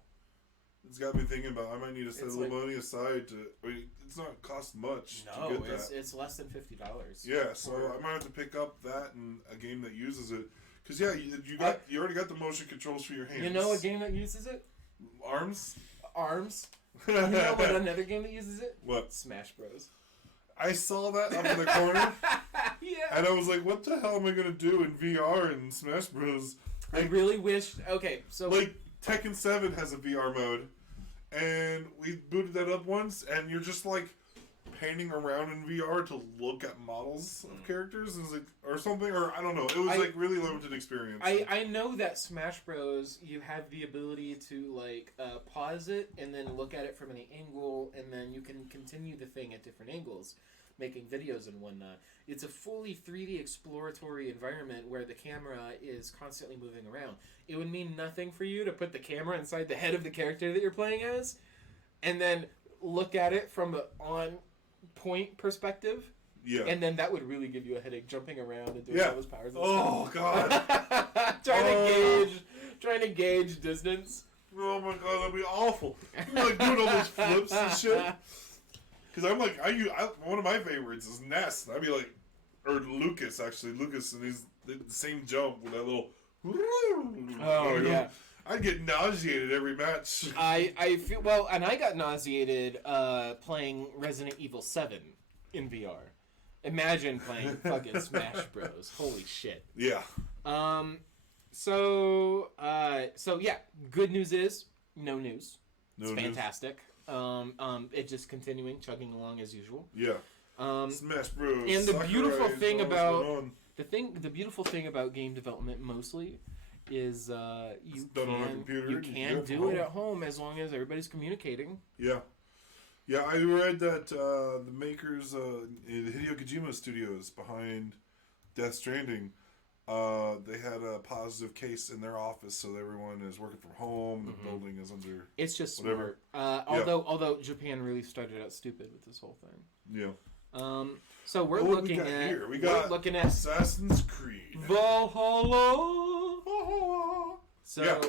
it's got me thinking about I might need to set a little money aside to... I mean, it's not cost much to get that. It's less than $50. Yeah, so I might have to pick up that and a game that uses it. Because, yeah, you already got the motion controls for your hands. You know a game that uses it? Arms? Arms. You know what another game that uses it? What? Smash Bros. I saw that up in the corner. Yeah. And I was like, what the hell am I going to do in VR in Smash Bros? I really wish... Okay, so... Like, Tekken 7 has a VR mode. And we booted that up once, and you're just, like, painting around in VR to look at models of characters. It was like, or something, or I don't know. It was, like, really limited experience. I know that Smash Bros, you have the ability to, like, pause it and then look at it from any angle, and then you can continue the thing at different angles, making videos and whatnot. It's a fully 3D exploratory environment where the camera is constantly moving around. It would mean nothing for you to put the camera inside the head of the character that you're playing as, and then look at it from an on-point perspective. Yeah. And then that would really give you a headache, jumping around and doing all those powers. And oh, God. trying to gauge distance. Oh, my God, that'd be awful. Like, doing all those flips and shit. Because I'm like, one of my favorites is Ness. I'd be like, or Lucas, actually. Lucas, and he's the same jump with that little... Oh, yeah. I'd get nauseated every match. I feel... Well, and I got nauseated playing Resident Evil 7 in VR. Imagine playing fucking Smash Bros. Holy shit. Yeah. So yeah, good news is no news. No it's news. fantastic. It's just continuing, chugging along as usual. Yeah. Smash Bros. And the beautiful Sakurai, thing what's about going on? the beautiful thing about game development mostly is you done on a computer, you you can do it at home as long as everybody's communicating. Yeah. Yeah, I read that the makers, Hideo Kojima Studios behind Death Stranding, they had a positive case in their office, so everyone is working from home. The building is under. It's just whatever. smart. Although Japan really started out stupid with this whole thing. Yeah. So we're What looking we got at here? We got looking at Assassin's Creed. Valhalla. So. Yeah.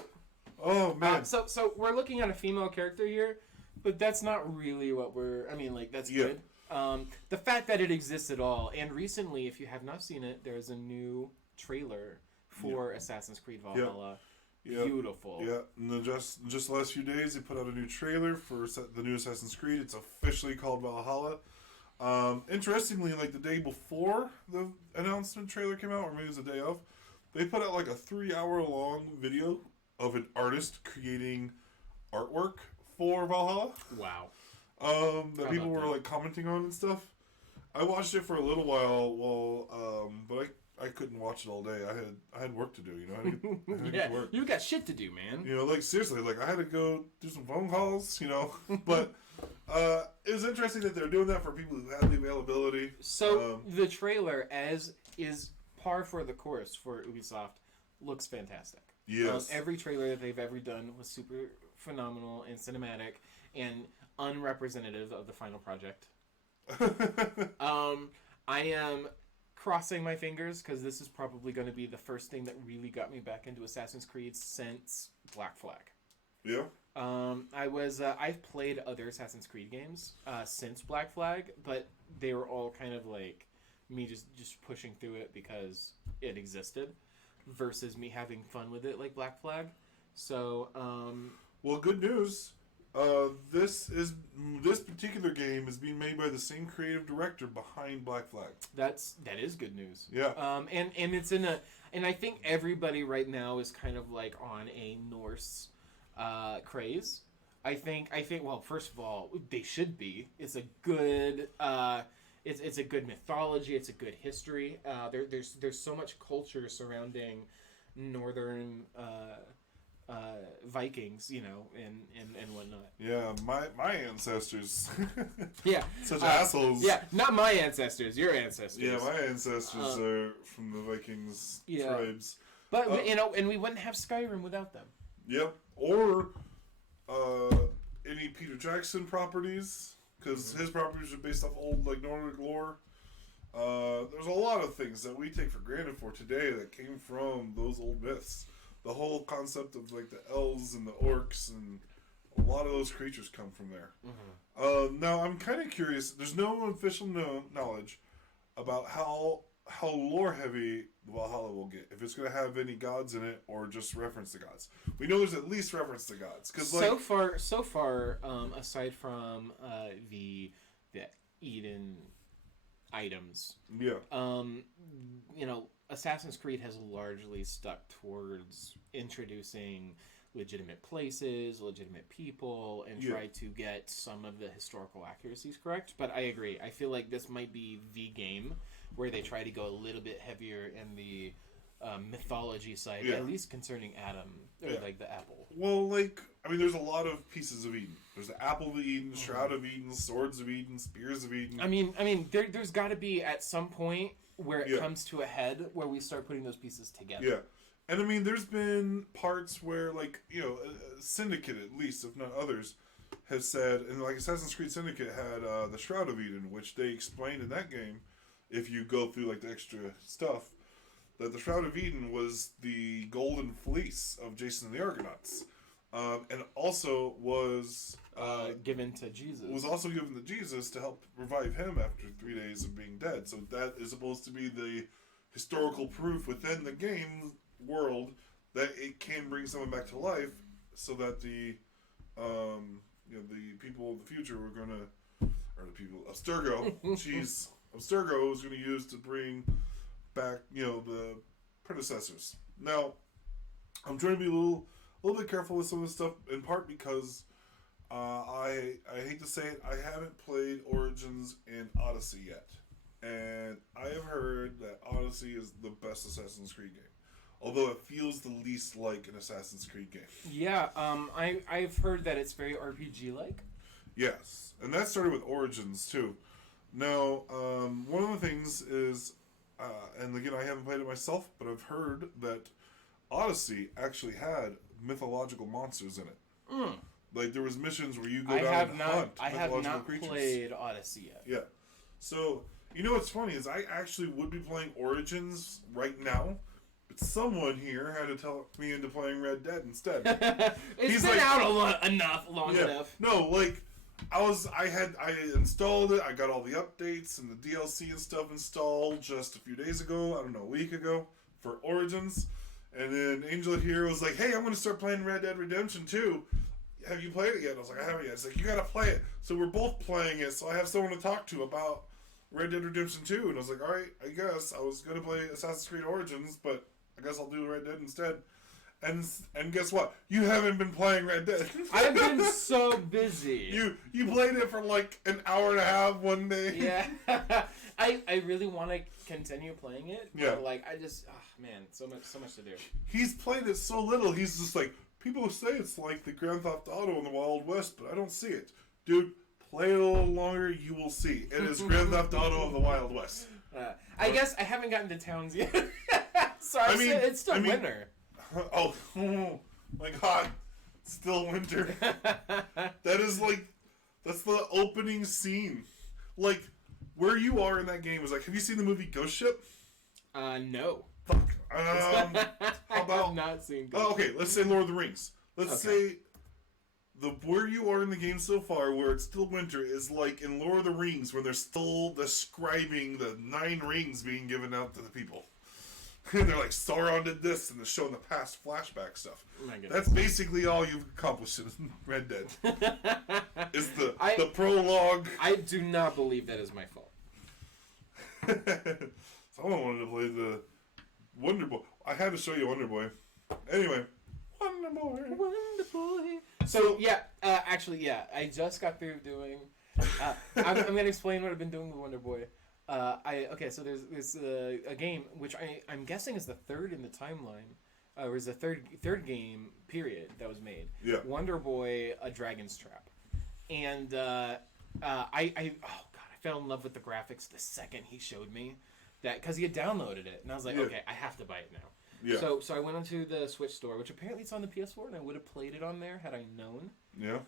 Oh man. So we're looking at a female character here, but that's not really what we're. I mean, like that's good. The fact that it exists at all, and recently, if you have not seen it, there's a new trailer for Assassin's Creed Valhalla. Yeah. Beautiful. Yeah, and just the last few days, they put out a new trailer for the new Assassin's Creed. It's officially called Valhalla. Interestingly, like the day before the announcement trailer came out, or maybe it was the day of, they put out like a 3-hour-long video of an artist creating artwork for Valhalla. Wow. That people were like commenting on and stuff. I watched it for a little while, but I couldn't watch it all day. I had work to do, you know. I had to get to work. You got shit to do, man. You know, like seriously, like I had to go do some phone calls, you know. But it was interesting that they're doing that for people who have the availability. So the trailer, as is par for the course for Ubisoft, looks fantastic. Yes. Every trailer that they've ever done was super phenomenal and cinematic and unrepresentative of the final project. I am crossing my fingers because this is probably going to be the first thing that really got me back into Assassin's Creed since Black Flag. Yeah. I've played other Assassin's Creed games since Black Flag, but they were all kind of like me just pushing through it because it existed. versus me having fun with it like Black Flag. So, Well, good news. This particular game is being made by the same creative director behind Black Flag. that is good news. Yeah. And it's in a, and I think everybody right now is kind of like on a Norse craze. I think well, first of all, they should be. It's a good it's a good mythology, it's a good history. There's so much culture surrounding northern Vikings, you know, and whatnot. Yeah, my ancestors. Yeah. Such assholes. Yeah, not my ancestors, your ancestors. Yeah, my ancestors are from the Vikings tribes. But you know, and we wouldn't have Skyrim without them. Yep. Or any Peter Jackson properties, because his properties are based off old like Nordic lore. There's a lot of things that we take for granted for today that came from those old myths. The whole concept of like the elves and the orcs and a lot of those creatures come from there. Mm-hmm. Now I'm kind of curious. There's no official knowledge about how lore heavy Valhalla will get. If it's going to have any gods in it or just reference to gods. We know there's at least reference to gods. Cause, like, so far, aside from the Eden items, yeah, you know, Assassin's Creed has largely stuck towards introducing legitimate places, legitimate people, and try to get some of the historical accuracies correct. But I agree. I feel like this might be the game where they try to go a little bit heavier in the mythology side, at least concerning Adam, or like the apple. Well, like, I mean, there's a lot of pieces of Eden. There's the Apple of Eden, Shroud of Eden, Swords of Eden, Spears of Eden. I mean, there's got to be at some point where it comes to a head where we start putting those pieces together. Yeah. And I mean, there's been parts where, like, you know, Syndicate, at least, if not others, has said, and like Assassin's Creed Syndicate had the Shroud of Eden, which they explained in that game, if you go through, like, the extra stuff, that the Shroud of Eden was the golden fleece of Jason and the Argonauts. And also was... given to Jesus. Was also given to Jesus to help revive him after 3 days of being dead. So that is supposed to be the historical proof within the game world that it can bring someone back to life, so that the the people of the future were gonna, or the people of Abstergo, Abstergo was gonna use to bring back the predecessors. Now, I'm trying to be a little bit careful with some of this stuff, in part because I hate to say it, I haven't played Origins and Odyssey yet, and I have heard that Odyssey is the best Assassin's Creed game. Although it feels the least like an Assassin's Creed game. Yeah, I've heard that it's very RPG-like. Yes, and that started with Origins, too. Now, one of the things is, and again, I haven't played it myself, but I've heard that Odyssey actually had mythological monsters in it. Mm. Like, there was missions where you go down and hunt I have not creatures. played Odyssey yet. Yeah. So, you know what's funny is I actually would be playing Origins right now, but someone here had to talk me into playing Red Dead instead. It's been out long enough. No, like, I installed it, I got all the updates and the DLC and stuff installed just a few days ago, I don't know, a week ago, for Origins. And then Angel here was like, hey, I'm going to start playing Red Dead Redemption 2. Have you played it yet? And I was like, I haven't yet. It's like, you got to play it. So we're both playing it, so I have someone to talk to about Red Dead Redemption 2. And I was like, all right, I guess. I was going to play Assassin's Creed Origins, but I guess I'll do Red Dead instead. And guess what? You haven't been playing Red Dead. I've been so busy. You played it for like an hour and a half one day. Yeah. I really want to continue playing it. Yeah. But like, I just, man, so much to do. He's played it so little, he's just like, people say it's like the Grand Theft Auto in the Wild West, but I don't see it. Dude, play it a little longer, you will see. It is Grand Theft Auto of the Wild West. I guess I haven't gotten to towns yet. So it's still winter. Oh my god. It's still winter. That's the opening scene. Like, where you are in that game is like, have you seen the movie Ghost Ship? No. Fuck. How about... I've not seen Ghost Ship. Okay, let's say Lord of the Rings. Let's say where you are in the game so far, where it's still winter, is like in Lord of the Rings, where they're still describing the 9 rings being given out to the people. They're like, Sauron did this, and they're showing the past flashback stuff. Oh my goodness. That's basically all you've accomplished in Red Dead. Is the prologue. I do not believe that is my fault. Someone wanted to play the Wonder Boy. I had to show you Wonder Boy. Anyway, Wonder Boy. Wonder Boy. So yeah, actually, yeah, I just got through doing. I'm gonna explain what I've been doing with Wonder Boy. So there's a game which I'm guessing is the third in the timeline, or is the third game period that was made. Yeah. Wonder Boy: A Dragon's Trap, and I fell in love with the graphics the second he showed me that, because he had downloaded it, and I was like, Yeah. okay, I have to buy it now. Yeah. So I went onto the Switch store, which apparently it's on the PS4, and I would have played it on there had I known. Yeah.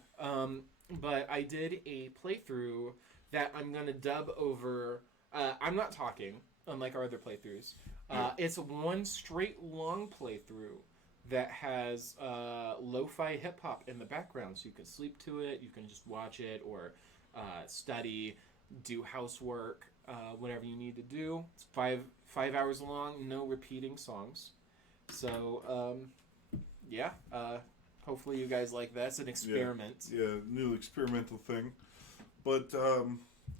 But I did a playthrough that I'm gonna dub over. I'm not talking, unlike our other playthroughs. It's one straight long playthrough that has lo-fi hip hop in the background, so you can sleep to it, you can just watch it, or study, do housework, whatever you need to do. It's 5 hours long, no repeating songs. So hopefully you guys like that. It's an experiment. Yeah, new experimental thing. But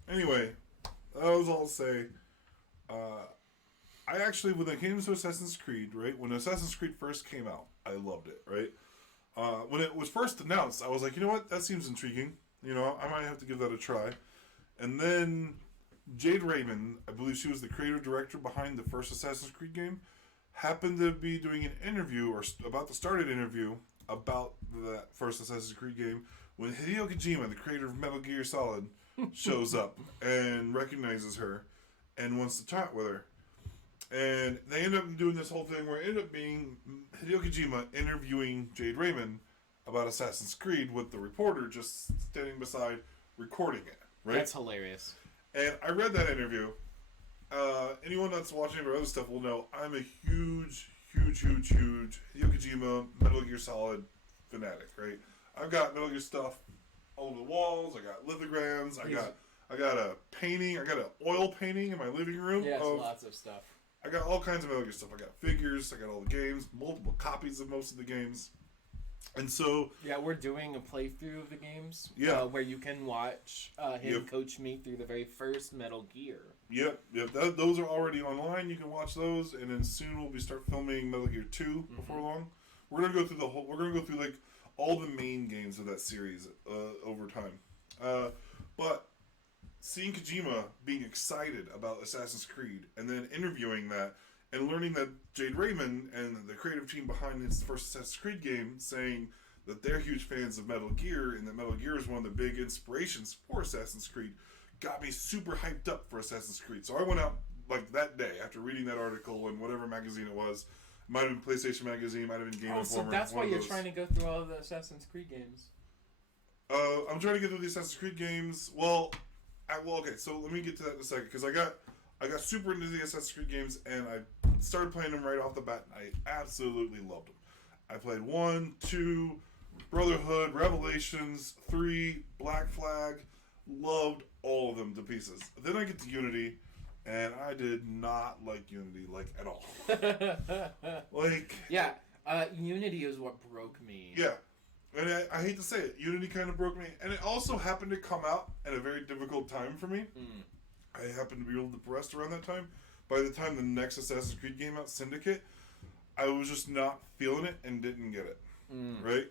anyway, that was all to say. I actually, when it came to Assassin's Creed, right? When Assassin's Creed first came out, I loved it, right? When it was first announced, I was like, you know what? That seems intriguing. You know, I might have to give that a try. And then Jade Raymond, I believe she was the creative director behind the first Assassin's Creed game, happened to be doing an interview, or about to start an interview, about that first Assassin's Creed game when Hideo Kojima, the creator of Metal Gear Solid, shows up and recognizes her and wants to talk with her. And they end up doing this whole thing where it ended up being Hideo Kojima interviewing Jade Raymond about Assassin's Creed with the reporter just standing beside recording it, right? That's hilarious. And I read that interview. Anyone that's watching our other stuff will know I'm a huge Hideo Kojima Metal Gear Solid fanatic, right? I've got Metal Gear stuff all over the walls. I got lithograms. I got a painting. I got an oil painting in my living room. Yeah, lots of stuff. I got all kinds of Metal Gear stuff. I got figures. I got all the games, multiple copies of most of the games. And so... Yeah, we're doing a playthrough of the games. Yeah. Where you can watch him coach me through the very first Metal Gear. Yep. Those are already online. You can watch those. And then soon we'll start filming Metal Gear 2 before long. We're going to go through we're going to go through, like, all the main games of that series over time. But... seeing Kojima being excited about Assassin's Creed and then interviewing that and learning that Jade Raymond and the creative team behind his first Assassin's Creed game saying that they're huge fans of Metal Gear and that Metal Gear is one of the big inspirations for Assassin's Creed got me super hyped up for Assassin's Creed. So I went out like that day after reading that article in whatever magazine it was. Might have been PlayStation Magazine, might have been Game Informer. So that's why you're trying to go through all of the Assassin's Creed games. I'm trying to get through the Assassin's Creed games. Okay, so let me get to that in a second, because I got super into the Assassin's Creed games, and I started playing them right off the bat, and I absolutely loved them. I played 1, 2, Brotherhood, Revelations, 3, Black Flag, loved all of them to pieces. Then I get to Unity, and I did not like Unity, like, at all. Yeah, Unity is what broke me. Yeah. And I hate to say it, Unity kind of broke me. And it also happened to come out at a very difficult time for me. I happened to be real depressed around that time. By the time the next Assassin's Creed came out, Syndicate, I was just not feeling it and didn't get it. Right?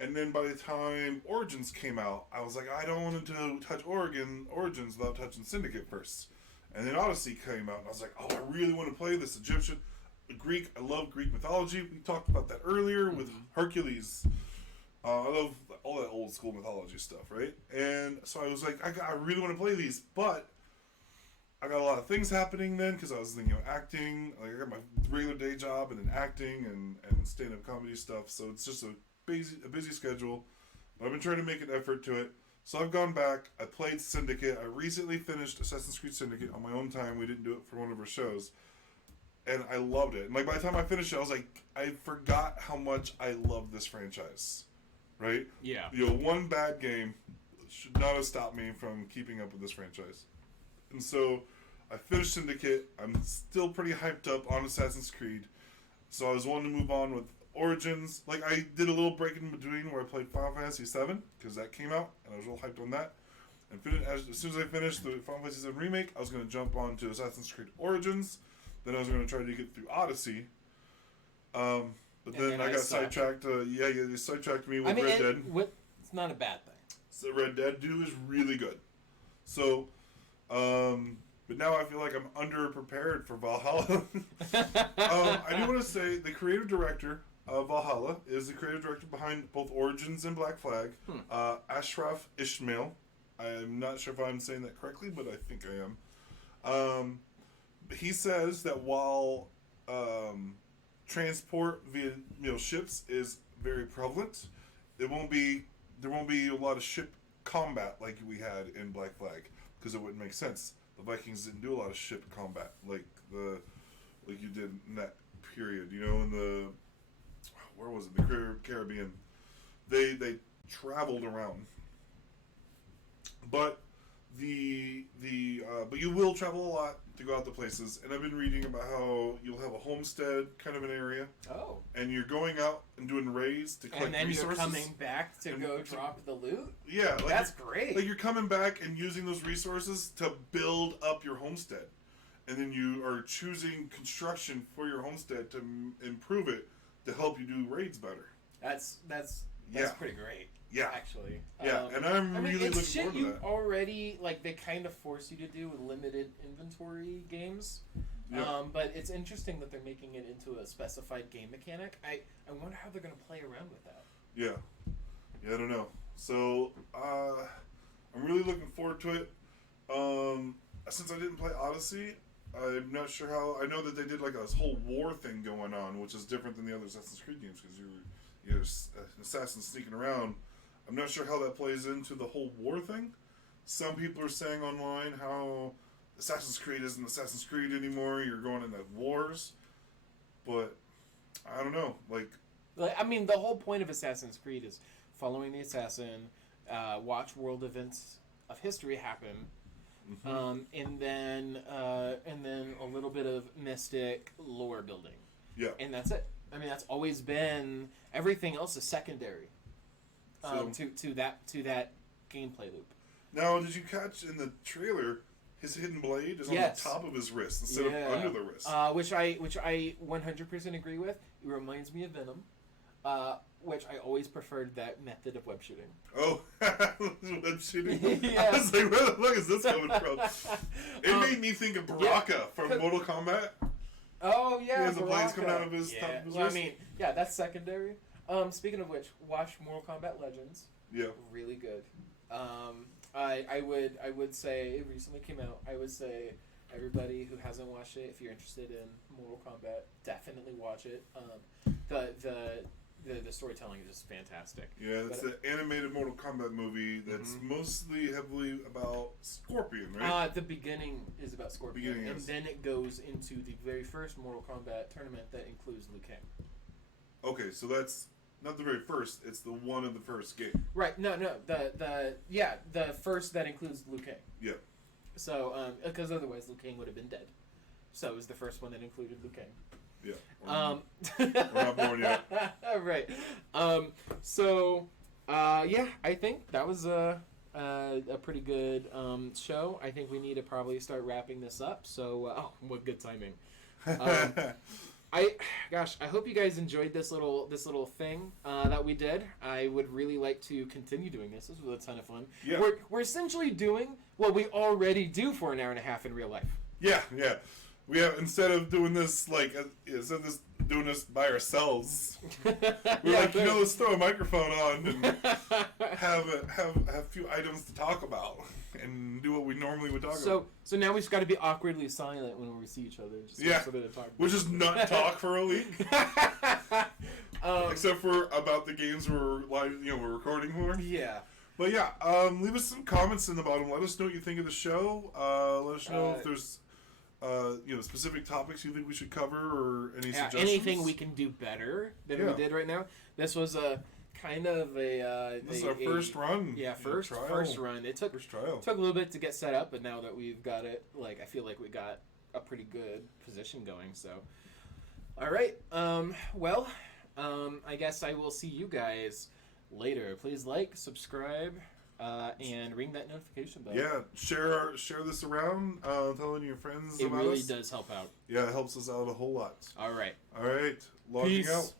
And then by the time Origins came out, I was like, I don't want to touch Origins without touching Syndicate first. And then Odyssey came out, and I was like, oh, I really want to play this Egyptian, Greek. I love Greek mythology. We talked about that earlier with Hercules. I love all that old school mythology stuff, right? And so I was like, I really want to play these, but I got a lot of things happening then because I was thinking of acting. Like I got my regular day job and then acting and stand-up comedy stuff. So it's just a busy schedule. But I've been trying to make an effort to it. So I've gone back. I played Syndicate. I recently finished Assassin's Creed Syndicate on my own time. We didn't do it for one of our shows. And I loved it. And like by the time I finished it, I was like, I forgot how much I love this franchise. Right? Yeah. One bad game should not have stopped me from keeping up with this franchise. And so I finished Syndicate. I'm still pretty hyped up on Assassin's Creed. So I was wanting to move on with Origins. Like, I did a little break in between where I played Final Fantasy VII, because that came out, and I was real hyped on that. And as soon as I finished the Final Fantasy VII Remake, I was going to jump on to Assassin's Creed Origins. Then I was going to try to get through Odyssey. But then I got sidetracked. You sidetracked me with Red Dead. It's not a bad thing. So Red Dead 2 is really good. So, but now I feel like I'm underprepared for Valhalla. I do want to say the creative director of Valhalla is the creative director behind both Origins and Black Flag, Ashraf Ishmael. I'm not sure if I'm saying that correctly, but I think I am. He says that while transport via ships is very prevalent, there won't be a lot of ship combat like we had in Black Flag, because it wouldn't make sense. The Vikings didn't do a lot of ship combat like you did in that period. In the where was it? The Caribbean. They traveled around, but but you will travel a lot to go out to places. And I've been reading about how you'll have a homestead kind of an area. Oh. And you're going out and doing raids to collect resources. And then you're coming back to go drop the loot? Yeah. That's great. Like, you're coming back and using those resources to build up your homestead. And then you are choosing construction for your homestead to improve it to help you do raids better. That's pretty great. Yeah. Actually. Yeah, and I'm really looking forward to that. It's shit you already, they kind of force you to do with limited inventory games. Yeah. But it's interesting that they're making it into a specified game mechanic. I wonder how they're going to play around with that. Yeah. Yeah, I don't know. So, I'm really looking forward to it. Since I didn't play Odyssey, I'm not sure how... I know that they did, a whole war thing going on, which is different than the other Assassin's Creed games, because you're an assassin sneaking around. I'm not sure how that plays into the whole war thing. Some people are saying online how Assassin's Creed isn't Assassin's Creed anymore. You're going into wars. But, I don't know. The whole point of Assassin's Creed is following the assassin, watch world events of history happen, and then a little bit of mystic lore building. Yeah. And that's it. That's always been... Everything else is secondary to that gameplay loop. Now, did you catch in the trailer his hidden blade is on the top of his wrist instead of under the wrist? Which I 100% agree with. It reminds me of Venom, which I always preferred that method of web shooting. Oh, web shooting? Yeah. I was like, where the fuck is this coming from? It made me think of Baraka from Mortal Kombat. Oh, yeah, he has the blades coming out of his top of his wrist. That's secondary. Speaking of which, watch Mortal Kombat Legends. Yeah. Really good. I would say it recently came out. I would say everybody who hasn't watched it, if you're interested in Mortal Kombat, definitely watch it. The storytelling is just fantastic. Yeah, it's the animated Mortal Kombat movie that's mostly heavily about Scorpion, right? The beginning is about Scorpion, then it goes into the very first Mortal Kombat tournament that includes Liu Kang. Okay, so that's not the very first; it's the one in the first game. Right? No, the first that includes Liu Kang. Yeah. So, because otherwise Liu Kang would have been dead. So it was the first one that included Liu Kang. Yeah. We're not born yet. Right. I think that was a pretty good show. I think we need to probably start wrapping this up. So, what good timing. I hope you guys enjoyed this little thing that we did. I would really like to continue doing this. This was a ton of fun. Yeah. We're essentially doing what we already do for an hour and a half in real life. Yeah. We have, instead of doing this doing this by ourselves, we're let's throw a microphone on and have a few items to talk about and do what we normally would talk about. So now we've got to be awkwardly silent when we see each other. We'll just not talk for a week, except for about the games we're we're recording for. Yeah. But leave us some comments in the bottom. Let us know what you think of the show. Let us know if there's specific topics you think we should cover or any suggestions. Anything we can do better than we did right now. This was kind of a This is our first run. Yeah, Trial. first run. It took First trial. a little bit to get set up, but now that we've got it, like I feel like we got a pretty good position going. So, all right. I guess I will see you guys later. Please like, subscribe, and ring that notification bell. Yeah, share this around, telling your friends It about really us. does help out. Yeah, it helps us out a whole lot. All right. All right, logging Peace. out.